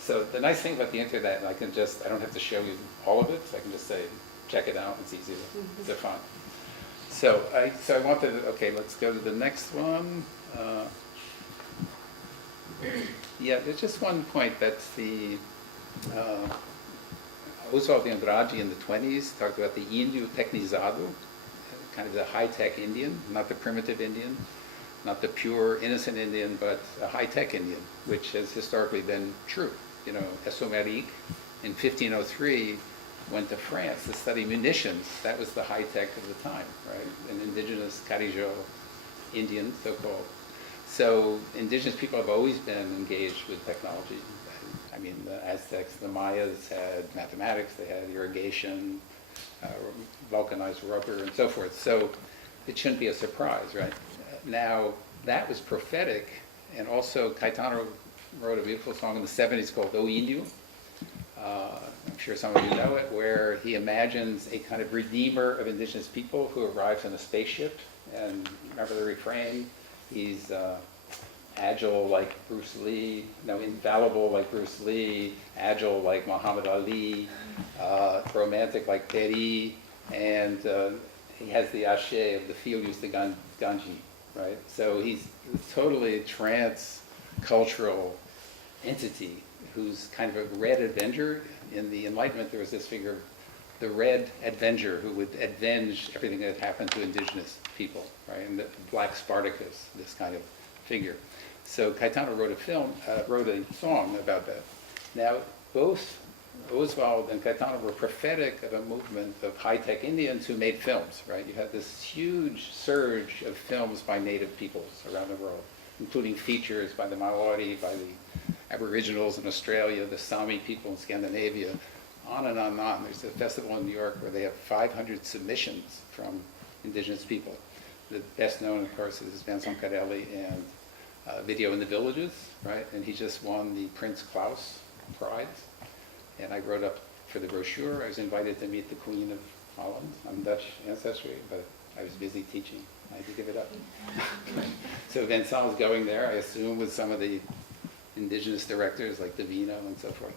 So the nice thing about the internet, I don't have to show you all of it, so I can just say, check it out, it's easy to find. So I wanted, okay, let's go to the next one. Yeah, there's just one point that's the, Oswald de Andrade in the 20s talked about the Índio tecnizado, kind of the high-tech Indian, not the primitive Indian, not the pure, innocent Indian, but a high-tech Indian, which has historically been true. Esomeric in 1503 went to France to study munitions. That was the high-tech of the time, right? An indigenous Carijo Indian, so-called. So indigenous people have always been engaged with technology. I mean, the Aztecs, the Mayas had mathematics, they had irrigation, vulcanized rubber, and so forth. So it shouldn't be a surprise, right? Now, that was prophetic, and also Caetano wrote a beautiful song in the 70s called O Índio. I'm sure some of you know it, where he imagines a kind of redeemer of indigenous people who arrives in a spaceship. And remember the refrain? He's agile like Bruce Lee, infallible like Bruce Lee, agile like Muhammad Ali, romantic like Peri, and he has the ashe of the field use the Ganji, right? So he's totally trance cultural entity who's kind of a red avenger. In the Enlightenment, there was this figure, the red avenger, who would avenge everything that happened to indigenous people, right? And the Black Spartacus, this kind of figure. So Caetano wrote a song about that. Now, both Oswald and Caetano were prophetic of a movement of high-tech Indians who made films, right? You had this huge surge of films by native peoples around the world, including features by the Maori, by the Aboriginals in Australia, the Sami people in Scandinavia, on and on and on. There's a festival in New York where they have 500 submissions from indigenous people. The best known, of course, is Vincent Carelli and Video in the Villages, right? And he just won the Prince Claus Prize. And I wrote up for the brochure. I was invited to meet the Queen of Holland. I'm Dutch ancestry, but I was busy teaching. I had to give it up. So Vincent was going there, I assume, with some of the indigenous directors like Davino and so forth.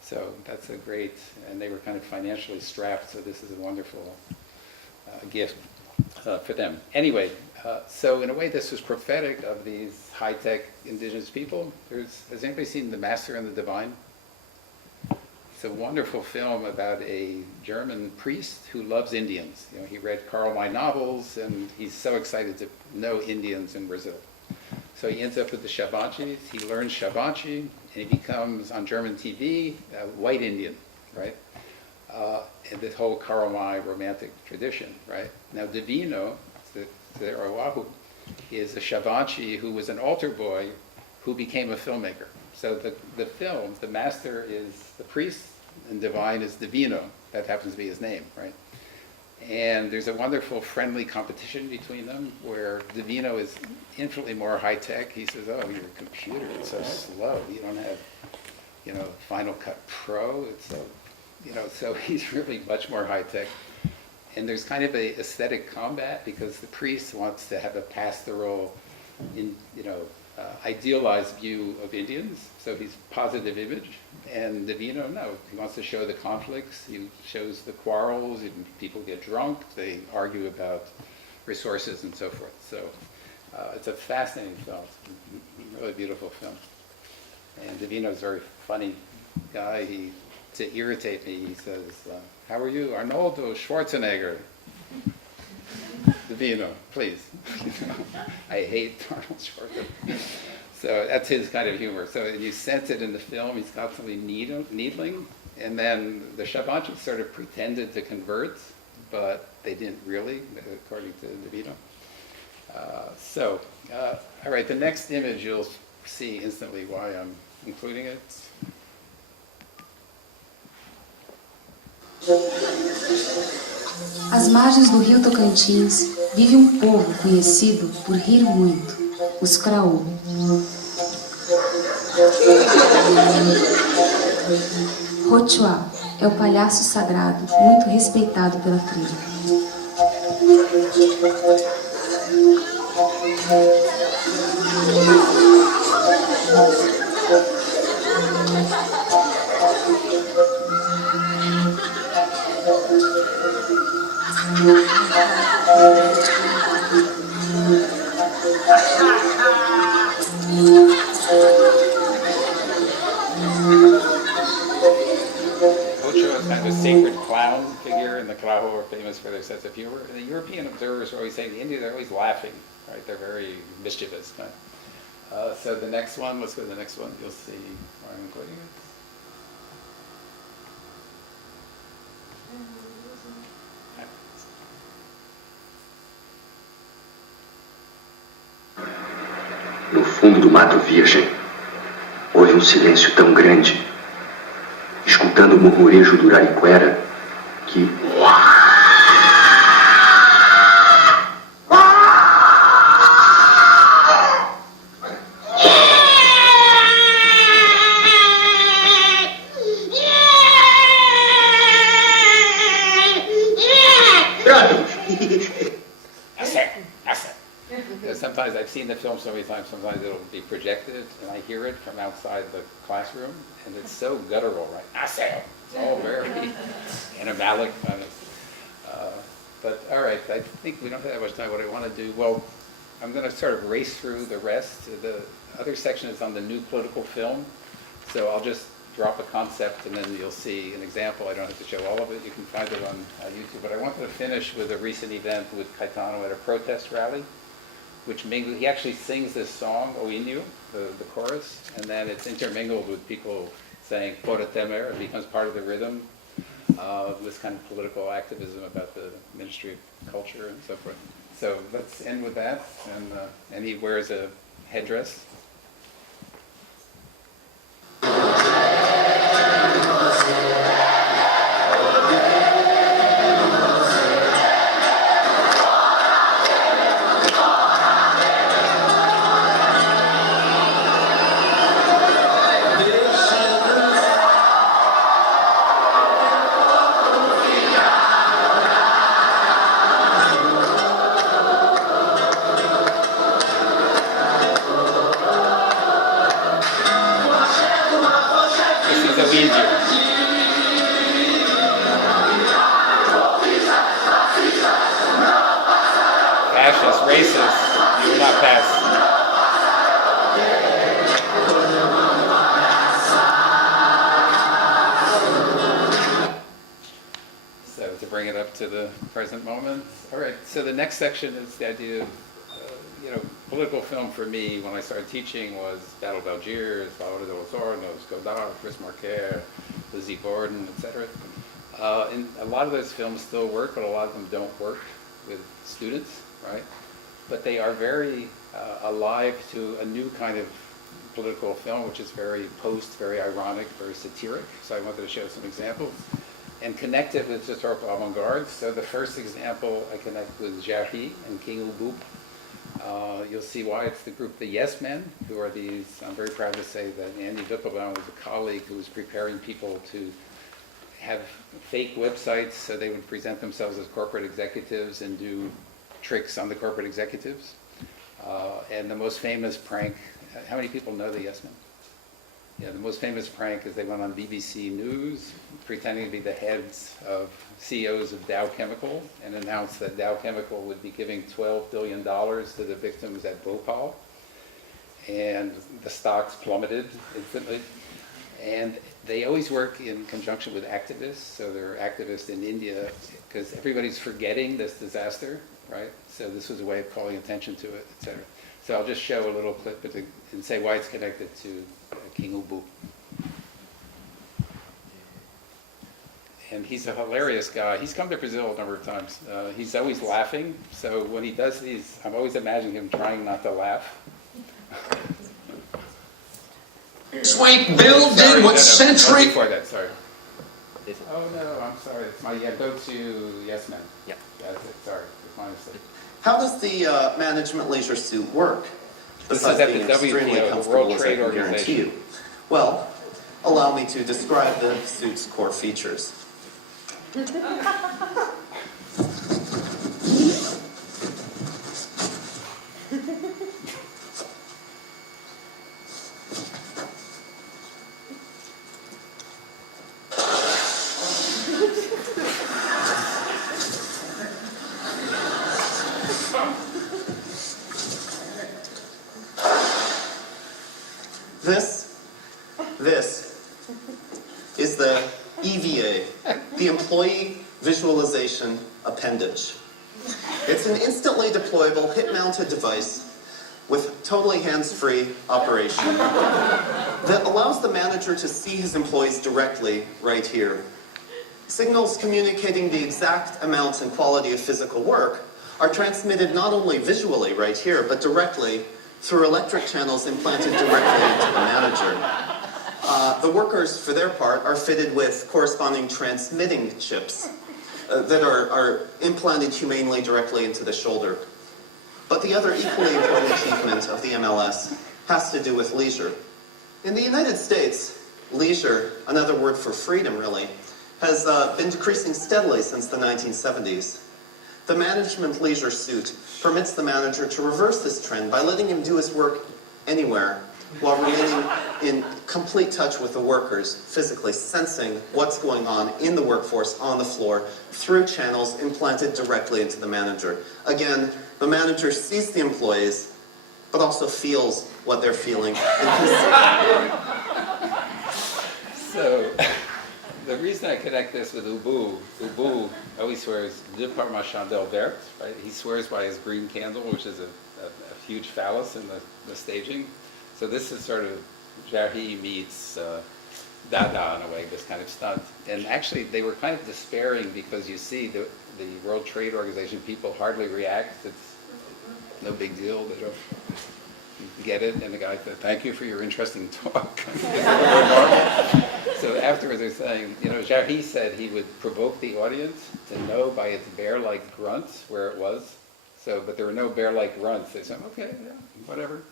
So that's a great, and they were kind of financially strapped, so this is a wonderful gift for them. Anyway, so in a way this was prophetic of these high-tech indigenous people. Has anybody seen The Master and the Divine? It's a wonderful film about a German priest who loves Indians. He read Karl May novels, and he's so excited to know Indians in Brazil. So he ends up with the Shabanchis. He learns Shabanchi, and he becomes, on German TV, a white Indian, right? And this whole Karl May romantic tradition, right? Now Davino, the Oahu, is a Shabanchi who was an altar boy who became a filmmaker. So the film, the master is the priest, and divine is Davino. That happens to be his name, right? And there's a wonderful friendly competition between them where Davino is infinitely more high-tech. He says, oh, your computer is so slow. You don't have, Final Cut Pro. It's so, so he's really much more high-tech. And there's kind of a aesthetic combat because the priest wants to have a pastoral, idealized view of Indians. So he's positive image. And Divino, no, he wants to show the conflicts. He shows the quarrels. People get drunk. They argue about resources and so forth. So it's a fascinating film. It's a really beautiful film. And Divino's a very funny guy. To irritate me, he says, how are you? Arnoldo Schwarzenegger. Divino, please. I hate Arnold Schwarzenegger. So that's his kind of humor. So you sense it in the film. He's constantly needling. And then the Shabanchi sort of pretended to convert, but they didn't really, according to Divino. All right, the next image, you'll see instantly why I'm including it. Às margens do rio Tocantins vive povo conhecido por rir muito, os Craô. Rochua é o palhaço sagrado muito respeitado pela tribo. Ocho is kind of a sacred clown figure, and the Claho are famous for their sense of humor. And the European observers are always saying the Indians are always laughing, right? They're very mischievous. So the next one, let's go to the next one. You'll see why I'm including it. No fundo do mato virgem, houve um silêncio tão grande, escutando o murmurejo do Urariquera, que... Sometimes I've seen the film so many times, sometimes it'll be projected, and I hear it from outside the classroom, and it's so guttural, right? Asel! It's all very animalic kind of. But all right, I think we don't have that much time. What I want to do, well, I'm going to sort of race through the rest. The other section is on the new political film, so I'll just drop a concept, and then you'll see an example. I don't have to show all of it. You can find it on YouTube. But I wanted to finish with a recent event with Caetano at a protest rally, which he actually sings this song, O Inu, the chorus, and then it's intermingled with people saying Fora Temer. It becomes part of the rhythm, this kind of political activism about the Ministry of Culture and so forth. So let's end with that, and he wears a headdress. Fascist, racist, you will not pass. So to bring it up to the present moment. All right, so the next section is the idea of, political film for me when I started teaching was Battle of Algiers, Salvador de los Hornos, Godard, Chris Marquer, Lizzie Borden, etc. And a lot of those films still work, but a lot of them don't work with students, right? But they are very alive to a new kind of political film, which is very very ironic, very satiric. So I wanted to show some examples and connect it with historical avant-garde. So the first example I connect with Jarry and King Uboop. You'll see why it's the group, the Yes Men, who are these, I'm very proud to say that Andy Wippelbaum was a colleague who was preparing people to have fake websites, so they would present themselves as corporate executives and do tricks on the corporate executives. And the most famous prank, how many people know the Yes Men? Yeah, the most famous prank is they went on BBC News pretending to be the heads of CEOs of Dow Chemical and announced that Dow Chemical would be giving $12 billion to the victims at Bhopal. And the stocks plummeted instantly. And they always work in conjunction with activists. So they're activists in India because everybody's forgetting this disaster, right? So this was a way of calling attention to it, et cetera. So I'll just show a little clip and say why it's connected to King Ubu. And he's a hilarious guy. He's come to Brazil a number of times. He's always laughing. So when he does these, I'm always imagining him trying not to laugh. Sweet building, what century? Before that, sorry. Oh no, I'm sorry. It's my, yeah, go to Yes Men. Yeah. That's it, sorry. It's my mistake. How does the management leisure suit work? This Besides is at being the extremely WTO, the comfortable, World as I Trade can guarantee Organization. you. Well, allow me to describe the suit's core features. This is the EVA, the Employee Visualization Appendage. It's an instantly deployable hip-mounted device with totally hands-free operation that allows the manager to see his employees directly right here. Signals communicating the exact amount and quality of physical work are transmitted not only visually right here, but directly through electric channels implanted directly into the manager. The workers, for their part, are fitted with corresponding transmitting chips that are implanted humanely directly into the shoulder. But the other equally important achievement of the MLS has to do with leisure. In the United States, leisure, another word for freedom really, has been decreasing steadily since the 1970s. The management leisure suit permits the manager to reverse this trend by letting him do his work anywhere while remaining in complete touch with the workers, physically sensing what's going on in the workforce on the floor through channels implanted directly into the manager. Again, the manager sees the employees, but also feels what they're feeling. So, the reason I connect this with Ubu always swears "de par ma chandelle verte," right? He swears by his green candle, which is a huge phallus in the staging. So this is sort of Jarhi meets Dada in a way, this kind of stunt. And actually, they were kind of despairing because you see the World Trade Organization people hardly react. It's no big deal. They don't get it. And the guy said, "Thank you for your interesting talk." So afterwards they're saying, you know, Jarhi said he would provoke the audience to know by its bear-like grunts where it was. So, but there were no bear-like grunts. They said, okay, yeah, whatever.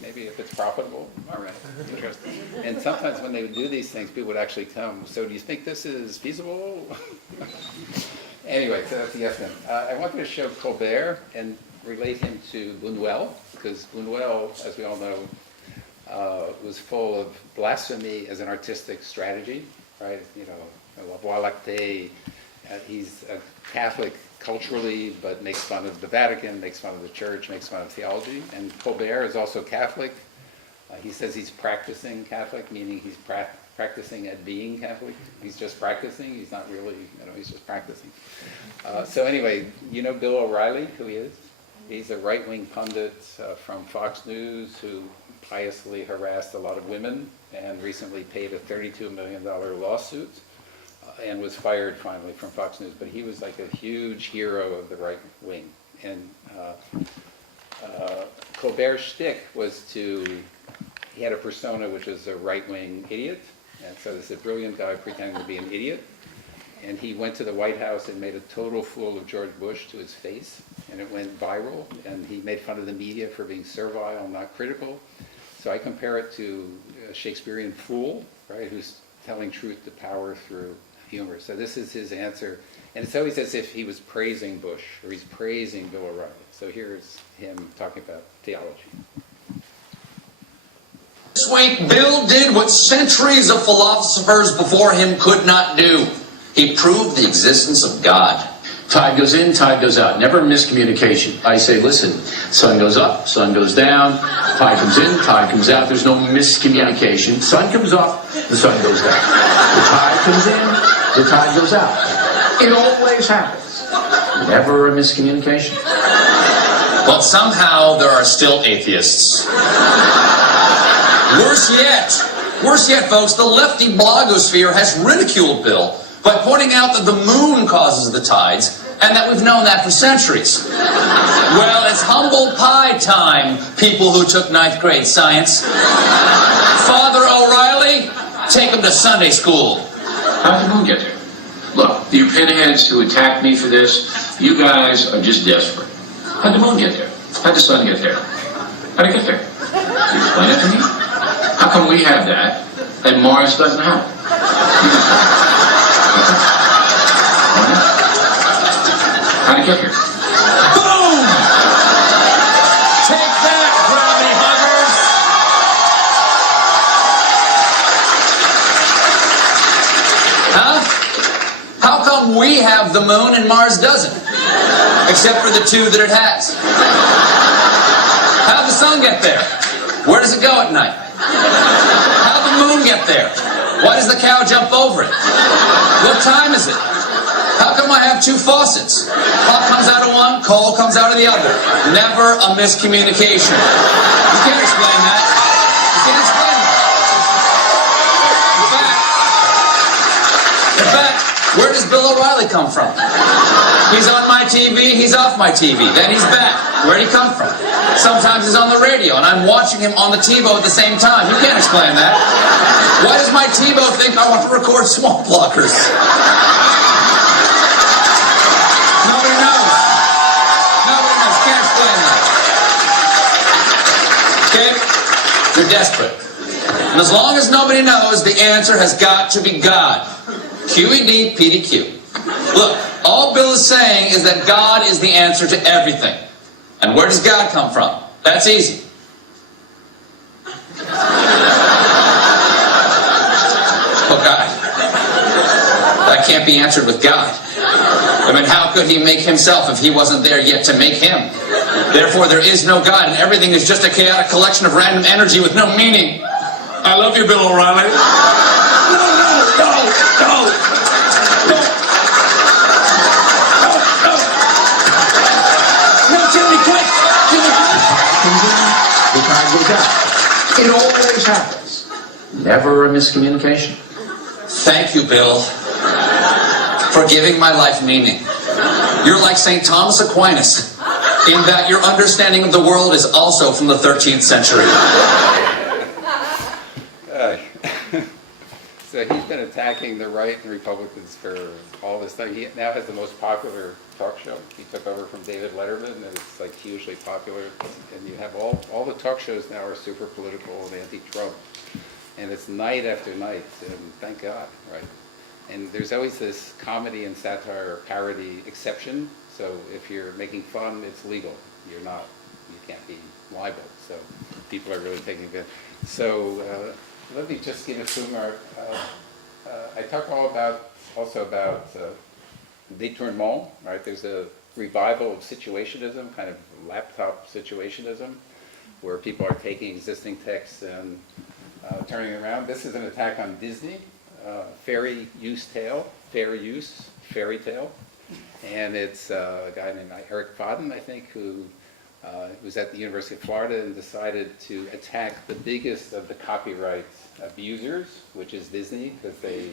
Maybe if it's profitable, all right, interesting. And sometimes when they would do these things, people would actually come, so do you think this is feasible? Anyway, so that's the Yes Men. I wanted to show Colbert and relate him to Buñuel, because Buñuel, as we all know, was full of blasphemy as an artistic strategy, right? You know, La Voie Lactée. He's a Catholic culturally, but makes fun of the Vatican, makes fun of the church, makes fun of theology. And Colbert is also Catholic. He says he's practicing Catholic, meaning he's practicing at being Catholic. He's just practicing. He's not really, you know, he's just practicing. So anyway, you know Bill O'Reilly, who he is? He's a right-wing pundit from Fox News who piously harassed a lot of women and recently paid a $32 million lawsuit and was fired finally from Fox News. But he was like a huge hero of the right wing. And Colbert's shtick was he had a persona which was a right-wing idiot. And so this is a brilliant guy pretending to be an idiot. And he went to the White House and made a total fool of George Bush to his face. And it went viral. And he made fun of the media for being servile, not critical. So I compare it to a Shakespearean fool, right, who's telling truth to power through humor. So this is his answer. And it's always as if he was praising Bush or he's praising Bill O'Reilly. So here's him talking about theology. This week, Bill did what centuries of philosophers before him could not do. He proved the existence of God. Tide goes in, tide goes out. Never miscommunication. I say, listen, sun goes up, sun goes down, tide comes in, tide comes out. There's no miscommunication. Sun comes up, the sun goes down. The tide comes in, the tide goes out. It always happens. Never a miscommunication. But somehow there are still atheists. Worse yet, folks, the lefty blogosphere has ridiculed Bill by pointing out that the moon causes the tides, and that we've known that for centuries. Well, it's humble pie time, people who took 9th grade science. Father O'Reilly, take him to Sunday school. How'd the moon get there? Look, you pinheads who attacked me for this, you guys are just desperate. How'd the moon get there? How'd the sun get there? How'd it get there? Can you explain it to me? How come we have that and Mars doesn't have it? How'd it get here? Boom! Take that, gravity huggers! Huh? How come we have the moon and Mars doesn't? Except for the 2 that it has. How'd the sun get there? Where does it go at night? How'd the moon get there? Why does the cow jump over it? What time is it? How come I have 2 faucets? Hot comes out of one, cold comes out of the other. Never a miscommunication. You can't explain that. You can't explain that. In fact, where does Bill O'Reilly come from? He's on my TV, he's off my TV, then he's back. Where'd he come from? Sometimes he's on the radio, and I'm watching him on the TiVo at the same time. You can't explain that. Why does my TiVo think I want to record swamp blockers? Nobody knows. Nobody knows. Can't explain that. Okay? You're desperate. And as long as nobody knows, the answer has got to be God. QED, PDQ. Look, all Bill is saying is that God is the answer to everything. And where does God come from? That's easy. Oh, God. That can't be answered with God. I mean, how could he make himself if he wasn't there yet to make him? Therefore, there is no God, and everything is just a chaotic collection of random energy with no meaning. I love you, Bill O'Reilly. No. The tide goes out. It always happens. Never a miscommunication. Thank you, Bill, for giving my life meaning. You're like St. Thomas Aquinas, in that your understanding of the world is also from the 13th century. So he's been attacking the right and Republicans for all this time. He now has the most popular talk show. He took over from David Letterman, and it's like hugely popular. And you have all the talk shows now are super political and anti-Trump. And it's night after night, and thank God, right? And there's always this comedy and satire or parody exception. So if you're making fun, it's legal. You're not. You can't be liable. So people are really taking it. So let me just give a few more. I talk also about détournement, right? There's a revival of situationism, kind of laptop situationism, where people are taking existing texts and turning it around. This is an attack on Disney, fairy tale. And it's a guy named Eric Fadden, I think, who was at the University of Florida and decided to attack the biggest of the copyright abusers, which is Disney, because they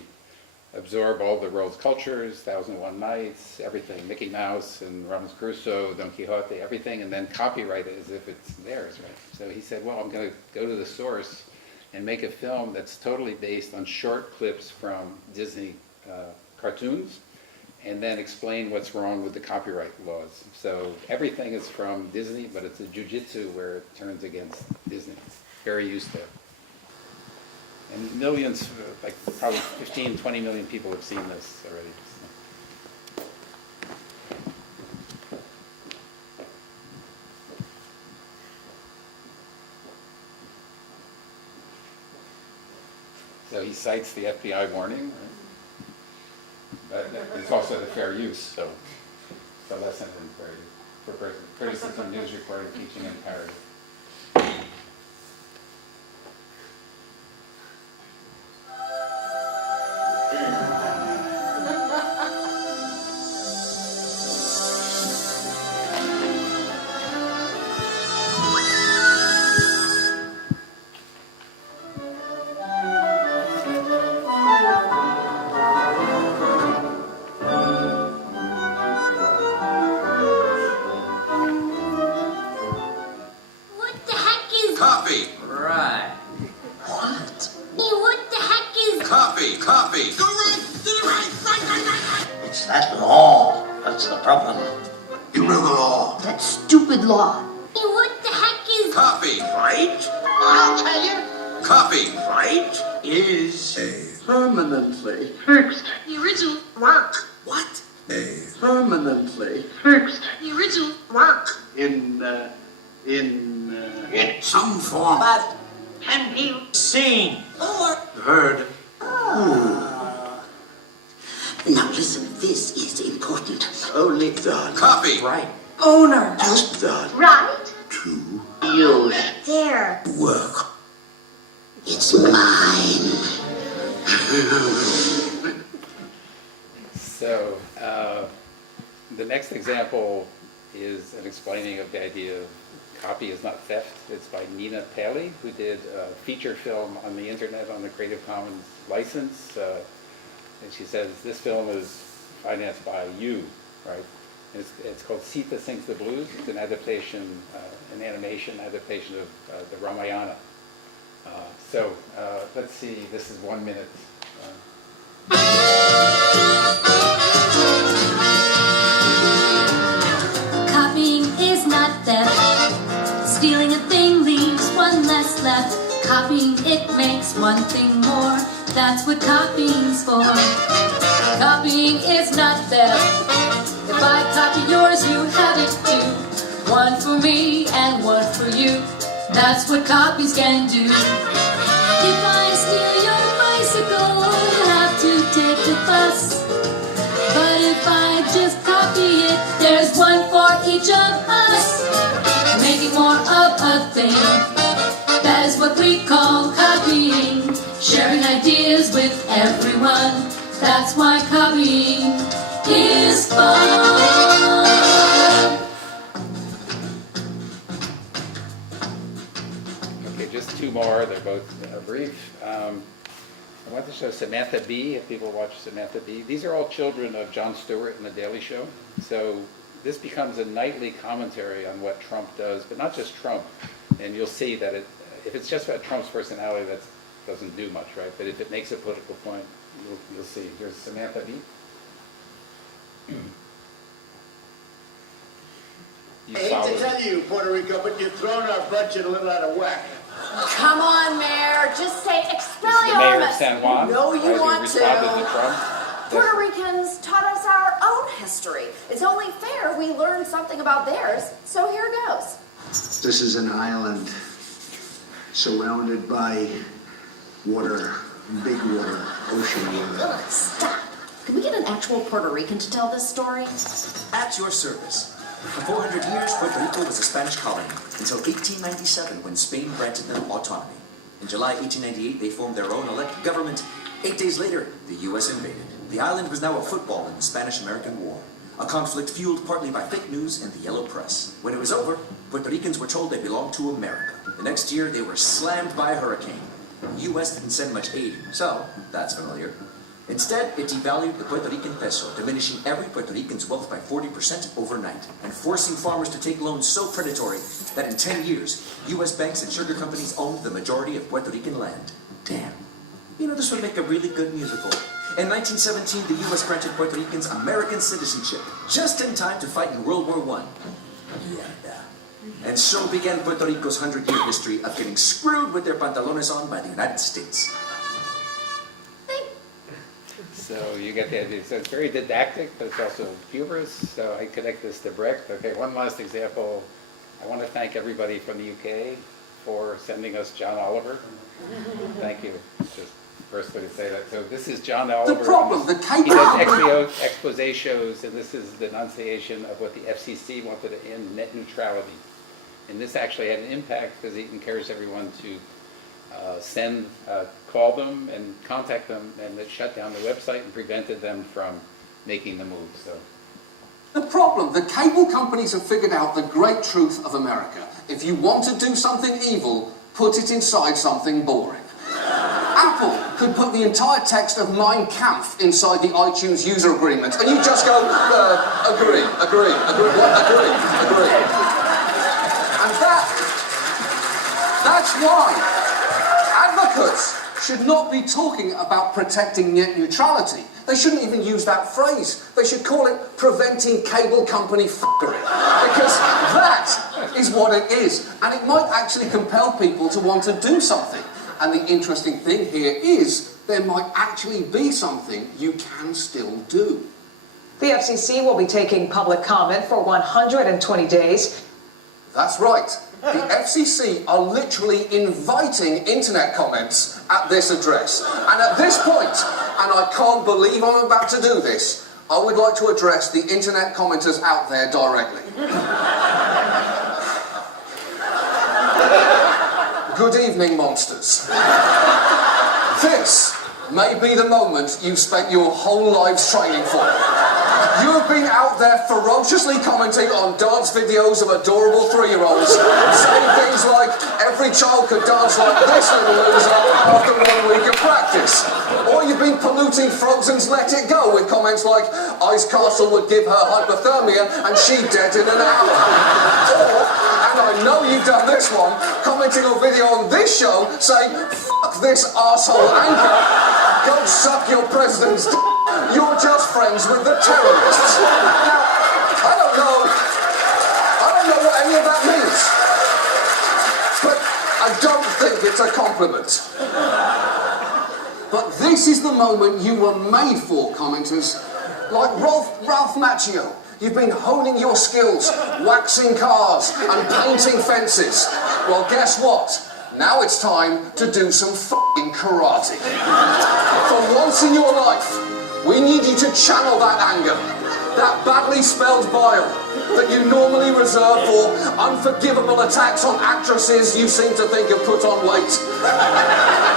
absorb all the world's cultures, 1001 Nights, everything, Mickey Mouse and Robinson Crusoe, Don Quixote, everything, and then copyright it as if it's theirs, right? So he said, well, I'm going to go to the source and make a film that's totally based on short clips from Disney cartoons, and then explain what's wrong with the copyright laws. So everything is from Disney, but it's a jujitsu where it turns against Disney. Very used to. And millions, like probably 15, 20 million people have seen this already. So he cites the FBI warning, right? But it's also the fair use, so it's a lesson in fair use for criticism, news reporting, teaching, and parody. It's that law that's the problem. You know the law. That stupid law. What the heck is Copyright? I'll tell you. Copyright is permanently fixed. the original Work. What? Permanently fixed. the original Work. In some form. but can be Seen. or Heard. Now listen, this is important. Only the copyright Owner. just the right to use there. work. It's mine. So the next example is an explaining of the idea of copy is not theft. It's by Nina Paley, who did a feature film on the internet on the Creative Commons license. And she says this film is financed by you, right? And it's called Sita Sings the Blues. It's an adaptation, an animation adaptation of the Ramayana. So let's see, this is 1 minute. Copying is not theft. Stealing a thing leaves one less left. Copying, it makes one thing more. That's what copying's for. Copying is not theft. If I copy yours, you have it too. One for me and one for you. That's what copies can do. If I steal your bicycle, you have to take the bus. But if I just copy it, there's one for each of us. Making more of a thing. That is what we call copying. Sharing ideas with everyone. That's why copying is fun. Okay, just two more. They're both brief. I want to show Samantha Bee, if people watch Samantha Bee. These are all children of Jon Stewart and The Daily Show. So this becomes a nightly commentary on what Trump does, but not just Trump. And you'll see that if it's just about Trump's personality, that doesn't do much, right? But if it makes a political point, you'll see. Here's Samantha Bee. I hate to tell you, Puerto Rico, but you've thrown our budget a little out of whack. Come on, Mayor. Just say This is the mayor of Expelliarmus. San Juan, No, you right, who want responded to to. Trump. Puerto Ricans taught us our own history. It's only fair we learn something about theirs. So here goes. This is an island surrounded by water, big water, ocean water. Ugh, stop. Can we get an actual Puerto Rican to tell this story? At your service. For 400 years, Puerto Rico was a Spanish colony, until 1897 when Spain granted them autonomy. In July 1898, they formed their own elected government. 8 days later, the U.S. invaded. The island was now a football in the Spanish-American War, a conflict fueled partly by fake news and the yellow press. When it was over, Puerto Ricans were told they belonged to America. The next year, they were slammed by a hurricane. The U.S. didn't send much aid, so that's familiar. Instead, it devalued the Puerto Rican peso, diminishing every Puerto Rican's wealth by 40% overnight, and forcing farmers to take loans so predatory that in 10 years, U.S. banks and sugar companies owned the majority of Puerto Rican land. Damn. You know, this would make a really good musical. In 1917, the U.S. granted Puerto Ricans American citizenship, just in time to fight in World War I. And so began Puerto Rico's 100-year history of getting screwed with their pantalones on by the United States. So you get the idea. So it's very didactic, but it's also humorous. So I connect this to Brecht. Okay, one last example. I want to thank everybody from the UK for sending us John Oliver. Thank you. Just the first way to say that. So this is John Oliver. The problem, the He does expose shows, and this is the enunciation of what the FCC wanted to end, net neutrality. And this actually had an impact because he encouraged everyone to call them and contact them, and it shut down the website and prevented them from making the move. So. The problem, the cable companies have figured out the great truth of America. If you want to do something evil, put it inside something boring. Apple could put the entire text of Mein Kampf inside the iTunes user agreement, and you just go, agree. And that's why advocates should not be talking about protecting net neutrality. They shouldn't even use that phrase. They should call it preventing cable company f***ery. Because that is what it is. And it might actually compel people to want to do something. And the interesting thing here is there might actually be something you can still do. The FCC will be taking public comment for 120 days. That's right. The FCC are literally inviting internet comments at this address. And at this point, and I can't believe I'm about to do this, I would like to address the internet commenters out there directly. Good evening, monsters. This may be the moment you've spent your whole lives training for. You have been out there ferociously commenting on dance videos of adorable 3-year-olds, saying things like, every child could dance like this little loser after 1 week of practice. Or you've been polluting Frozen's Let It Go with comments like, Ice Castle would give her hypothermia and she'd dead in an hour. Or, and I know you've done this one, commenting on video on this show saying, fuck this arsehole anchor, go suck your president's d***. You're just friends with the terrorists. Now, I don't know what any of that means. But I don't think it's a compliment. But this is the moment you were made for, commenters. Like Ralph Macchio, you've been honing your skills, waxing cars and painting fences. Well, guess what? Now it's time to do some f***ing karate. For once in your life, we need you to channel that anger, that badly spelled bile that you normally reserve for unforgivable attacks on actresses you seem to think have put on weight,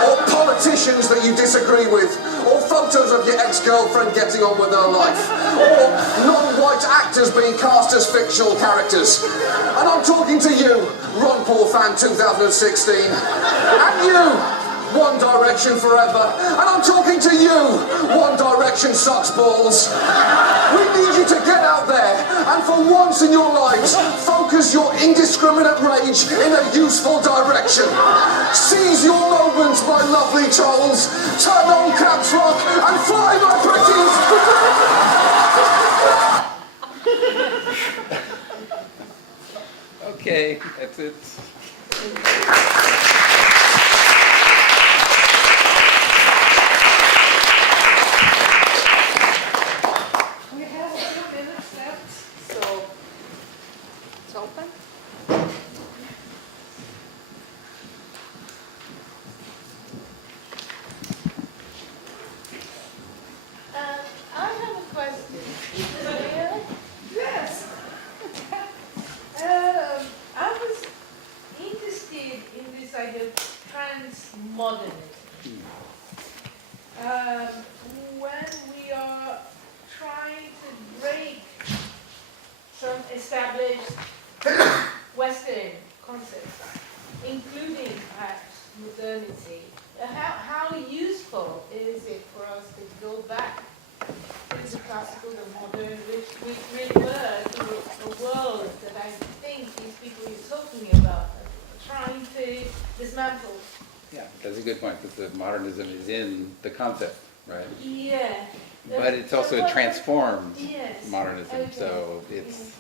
or politicians that you disagree with, or photos of your ex-girlfriend getting on with her life, or non-white actors being cast as fictional characters. And I'm talking to you, Ron Paul fan 2016, and you, One Direction forever, and I'm talking to you, One Direction sucks balls. We need you to get out there and for once in your lives, focus your indiscriminate rage in a useful direction. Seize your moments, my lovely trolls. Turn on caps lock and fly, my pretties. Okay, that's it. Open. I have a question. Yes. I was interested in this idea of transmodernism. When we are trying to break some established Western concepts, including perhaps modernity, how useful is it for us to go back to the classical and modern, which refer to a world that I think these people you're talking about are trying to dismantle? Yeah, that's a good point, because the modernism is in the concept, right? Yeah. But it's also a transformed Yes. modernism, Okay. so it's,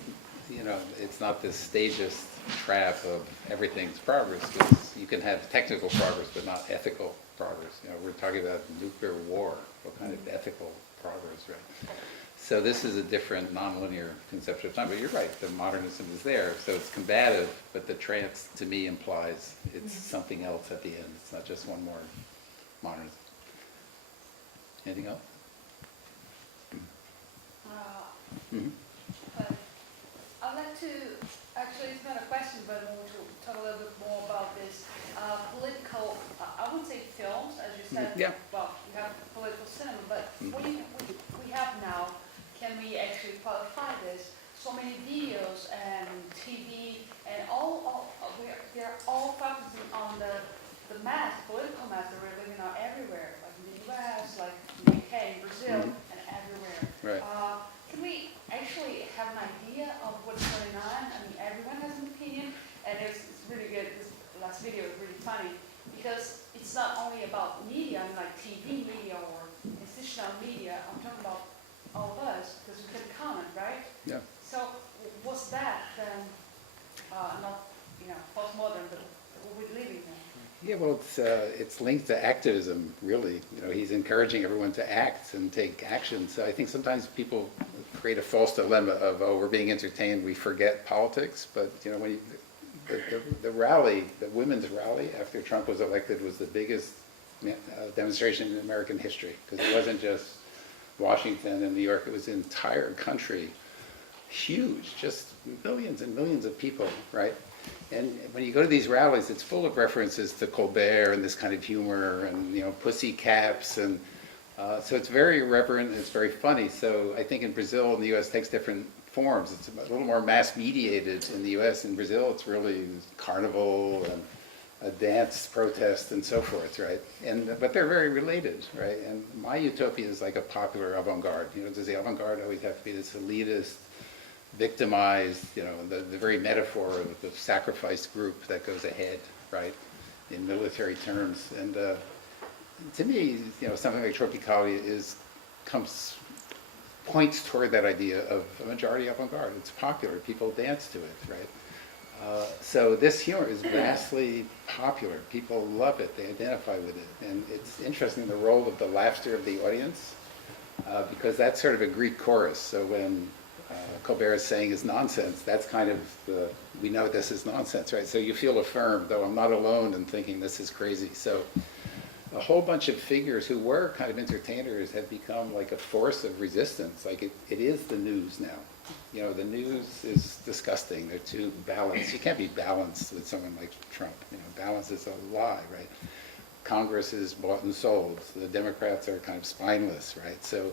you know, it's not this stageist trap of everything's progress, because you can have technical progress but not ethical progress. You know, we're talking about nuclear war. What kind of ethical progress, right? So this is a different nonlinear conception of time, but you're right, the modernism is there, so it's combative, but the trance to me implies it's something else at the end. It's not just one more modernism. Anything else? I'd like to, actually it's not a question, but I want to talk a little bit more about this political, I wouldn't say films, as you said, well, you have political cinema, but we have now, can we actually qualify this? So many videos and TV and they're all focusing on the mass, political mass that we're living on everywhere, like in the US, like in the UK, in Brazil, and everywhere. Right. Can we actually have an idea of what's going on? I mean, everyone has an opinion, and it's really good. This last video is really funny because it's not only about media, I mean, like TV media or institutional media. I'm talking about all of us because we can comment, right? Yeah. So was that then not, postmodern, but what we're living in? Yeah, well, it's linked to activism, really. He's encouraging everyone to act and take action. So I think sometimes people create a false dilemma of, oh, we're being entertained, we forget politics. But when the rally, the women's rally after Trump was elected, was the biggest demonstration in American history, because it wasn't just Washington and New York; it was the entire country. Huge, just millions and millions of people, right? And when you go to these rallies, it's full of references to Colbert and this kind of humor and, pussy caps. And so it's very irreverent, and it's very funny. So I think in Brazil and the US it takes different forms. It's a little more mass mediated in the US. In Brazil, it's really carnival and a dance protest and so forth, right? But they're very related, right? And my utopia is like a popular avant-garde. Does the avant-garde always have to be this elitist, victimized, the very metaphor of the sacrificed group that goes ahead, right, in military terms. And to me, something like Tropicalia points toward that idea of a majority avant-garde. It's popular, people dance to it, right? So this humor is vastly popular. People love it, they identify with it. And it's interesting, the role of the laughter of the audience, because that's sort of a Greek chorus. So when Colbert is saying is nonsense, that's kind of we know this is nonsense, right? So you feel affirmed, though I'm not alone in thinking this is crazy. So a whole bunch of figures who were kind of entertainers have become like a force of resistance. Like it is the news now. The news is disgusting. They're too balanced. You can't be balanced with someone like Trump. Balance is a lie, right? Congress is bought and sold. The Democrats are kind of spineless, right? So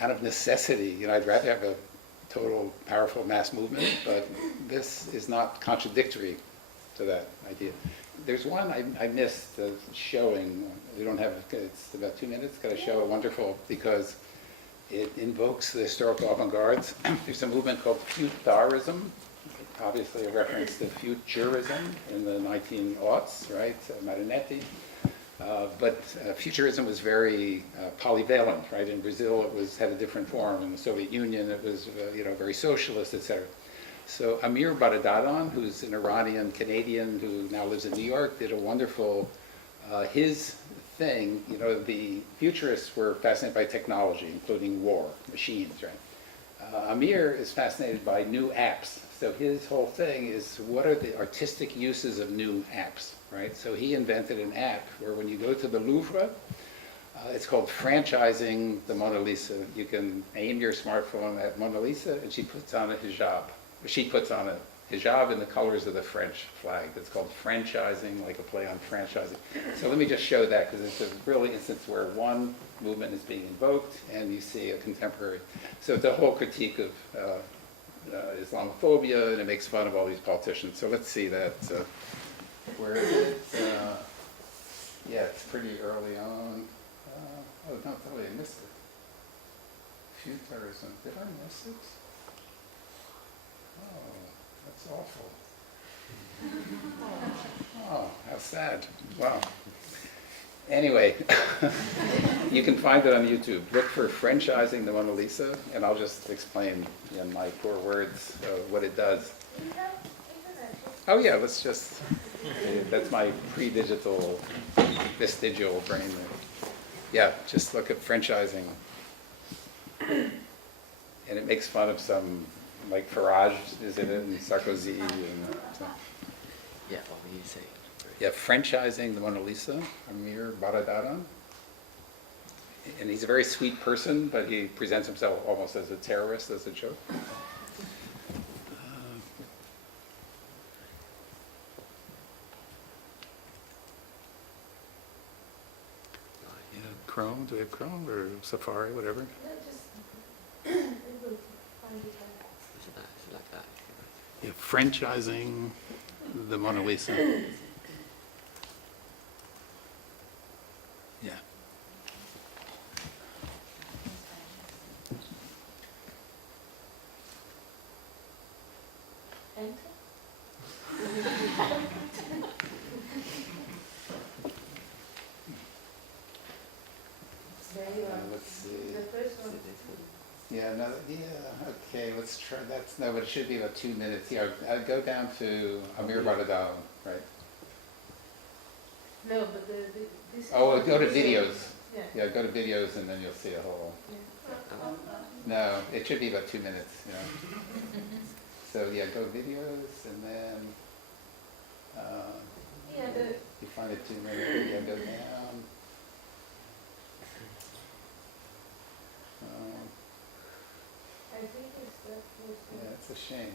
out of necessity, I'd rather have a total powerful mass movement, but this is not contradictory to that idea. There's one I missed showing. We don't have, it's about 2 minutes, got to show a wonderful, because it invokes the historical avant-gardes. There's a movement called futurism, obviously a reference to futurism in the 1900s, right? Marinetti. But futurism was very polyvalent, right? In Brazil, it had a different form. In the Soviet Union, it was very socialist, etc. So Amir Baradadon, who's an Iranian Canadian who now lives in New York, did a wonderful. His thing, the futurists were fascinated by technology, including war, machines, right? Amir is fascinated by new apps. So his whole thing is, what are the artistic uses of new apps, right? So he invented an app where when you go to the Louvre, it's called franchising the Mona Lisa. You can aim your smartphone at Mona Lisa, and she puts on a hijab. She puts on a hijab in the colors of the French flag. That's called franchising, like a play on franchising. So let me just show that, because it's a really instance where one movement is being invoked, and you see a contemporary. So it's a whole critique of Islamophobia, and it makes fun of all these politicians. So let's see that. Where is it? Yeah, it's pretty early on. Oh, no, totally, I missed it. Futurism. Did I miss it? Oh, that's awful. Oh, how sad. Wow. Anyway, you can find it on YouTube. Look for franchising the Mona Lisa, and I'll just explain in my poor words what it does. Oh yeah, let's just, that's my pre-digital, vestigial brain. Yeah, just look at franchising And it makes fun of some, like Farage is in it, and Sarkozy, and so. Yeah, what were you saying? Yeah, franchising the Mona Lisa, Amir Baradara. And he's a very sweet person, but he presents himself almost as a terrorist, as a joke. Yeah, Chrome, do we have Chrome or Safari, whatever? Yeah, franchising the Mona Lisa. Yeah. Let's see. The first one. Yeah, no, yeah, okay, let's try, that's, no, but it should be about 2 minutes. Yeah, I'd go down to Amir Baradar, right? No, but this. Oh, go to videos. Yeah. Yeah, go to videos and then you'll see a whole. No, it should be about 2 minutes, yeah. So, yeah, go videos and then, you find it 2 minutes, yeah, go down. I think it's the first one. Yeah, it's a shame.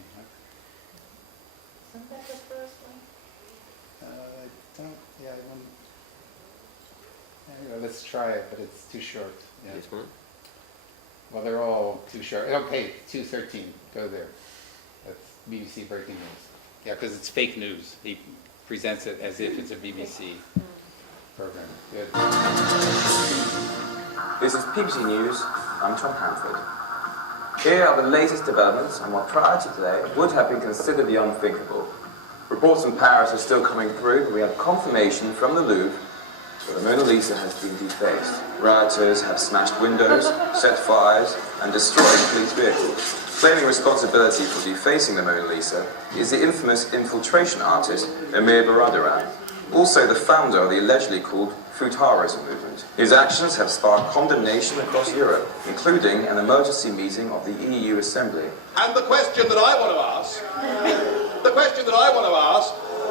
Isn't that the first one? I don't, yeah, I wouldn't. Anyway, let's try it, but it's too short. Yeah. This one? Well, they're all too short. Okay, 2:13, go there. That's BBC breaking news. Yeah, because it's fake news. He presents it as if it's a BBC program. Good. This is BBC News. I'm Tom Hanford. Here are the latest developments on what prior to today would have been considered the unthinkable. Reports from Paris are still coming through, but we have confirmation from the Louvre that the Mona Lisa has been defaced. Rioters have smashed windows, set fires, and destroyed police vehicles. Claiming responsibility for defacing the Mona Lisa is the infamous infiltration artist Amir Baradar, also the founder of the allegedly called Futharism movement. His actions have sparked condemnation across Europe, including an emergency meeting of the EU Assembly. And the question that I want to ask,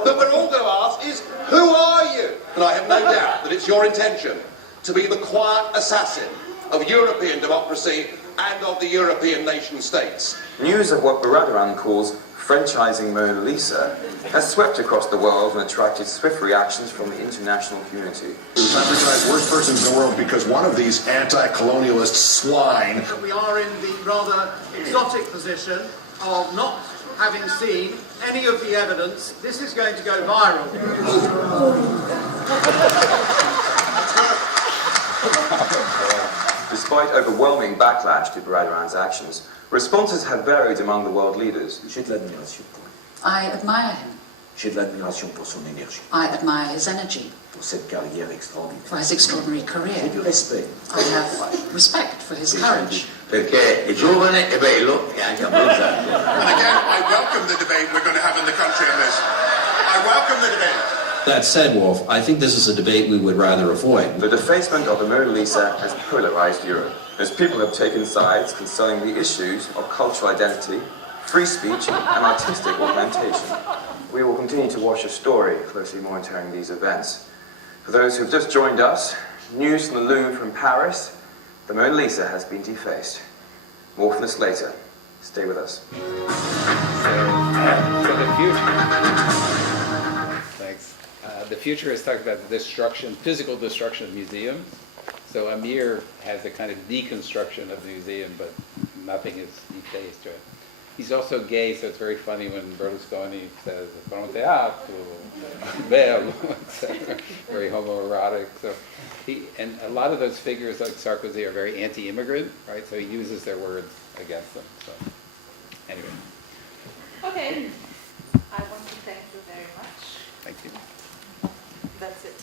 that we're all going to ask is, who are you? And I have no doubt that it's your intention to be the quiet assassin of European democracy and of the European nation states. News of what Baradar calls franchising Mona Lisa has swept across the world and attracted swift reactions from the international community. Advertised worst persons in the world because one of these anti-colonialist swine. We are in the rather exotic position of not having seen any of the evidence. This is going to go viral. Despite overwhelming backlash to Baradar's actions, responses have varied among the world leaders. I admire him. J'ai de l'admiration pour son énergie, I admire his energy, pour cette carrière extraordinaire. for his extraordinary career. J'ai du respect. I have respect for his courage. Perché è giovane, è bello e anche abbronzato. And again, I welcome the debate we're going to have in the country on this. I welcome the debate. That said, Wolf, I think this is a debate we would rather avoid. The defacement of the Mona Lisa has polarized Europe, as people have taken sides concerning the issues of cultural identity, free speech, and artistic augmentation. We will continue to watch the story, closely monitoring these events. For those who have just joined us, news from the Louvre from Paris, the Mona Lisa has been defaced. More from this later. Stay with us. So the future. Thanks. The future is talking about the destruction, physical destruction of museums. So Amir has a kind of deconstruction of the museum, but nothing is defaced, right? He's also gay, so it's very funny when Berlusconi says, "Fronteato, bello," very homoerotic. So and a lot of those figures like Sarkozy are very anti-immigrant, right? So he uses their words against them. So anyway. Okay. I want to thank you very much. Thank you. That's it.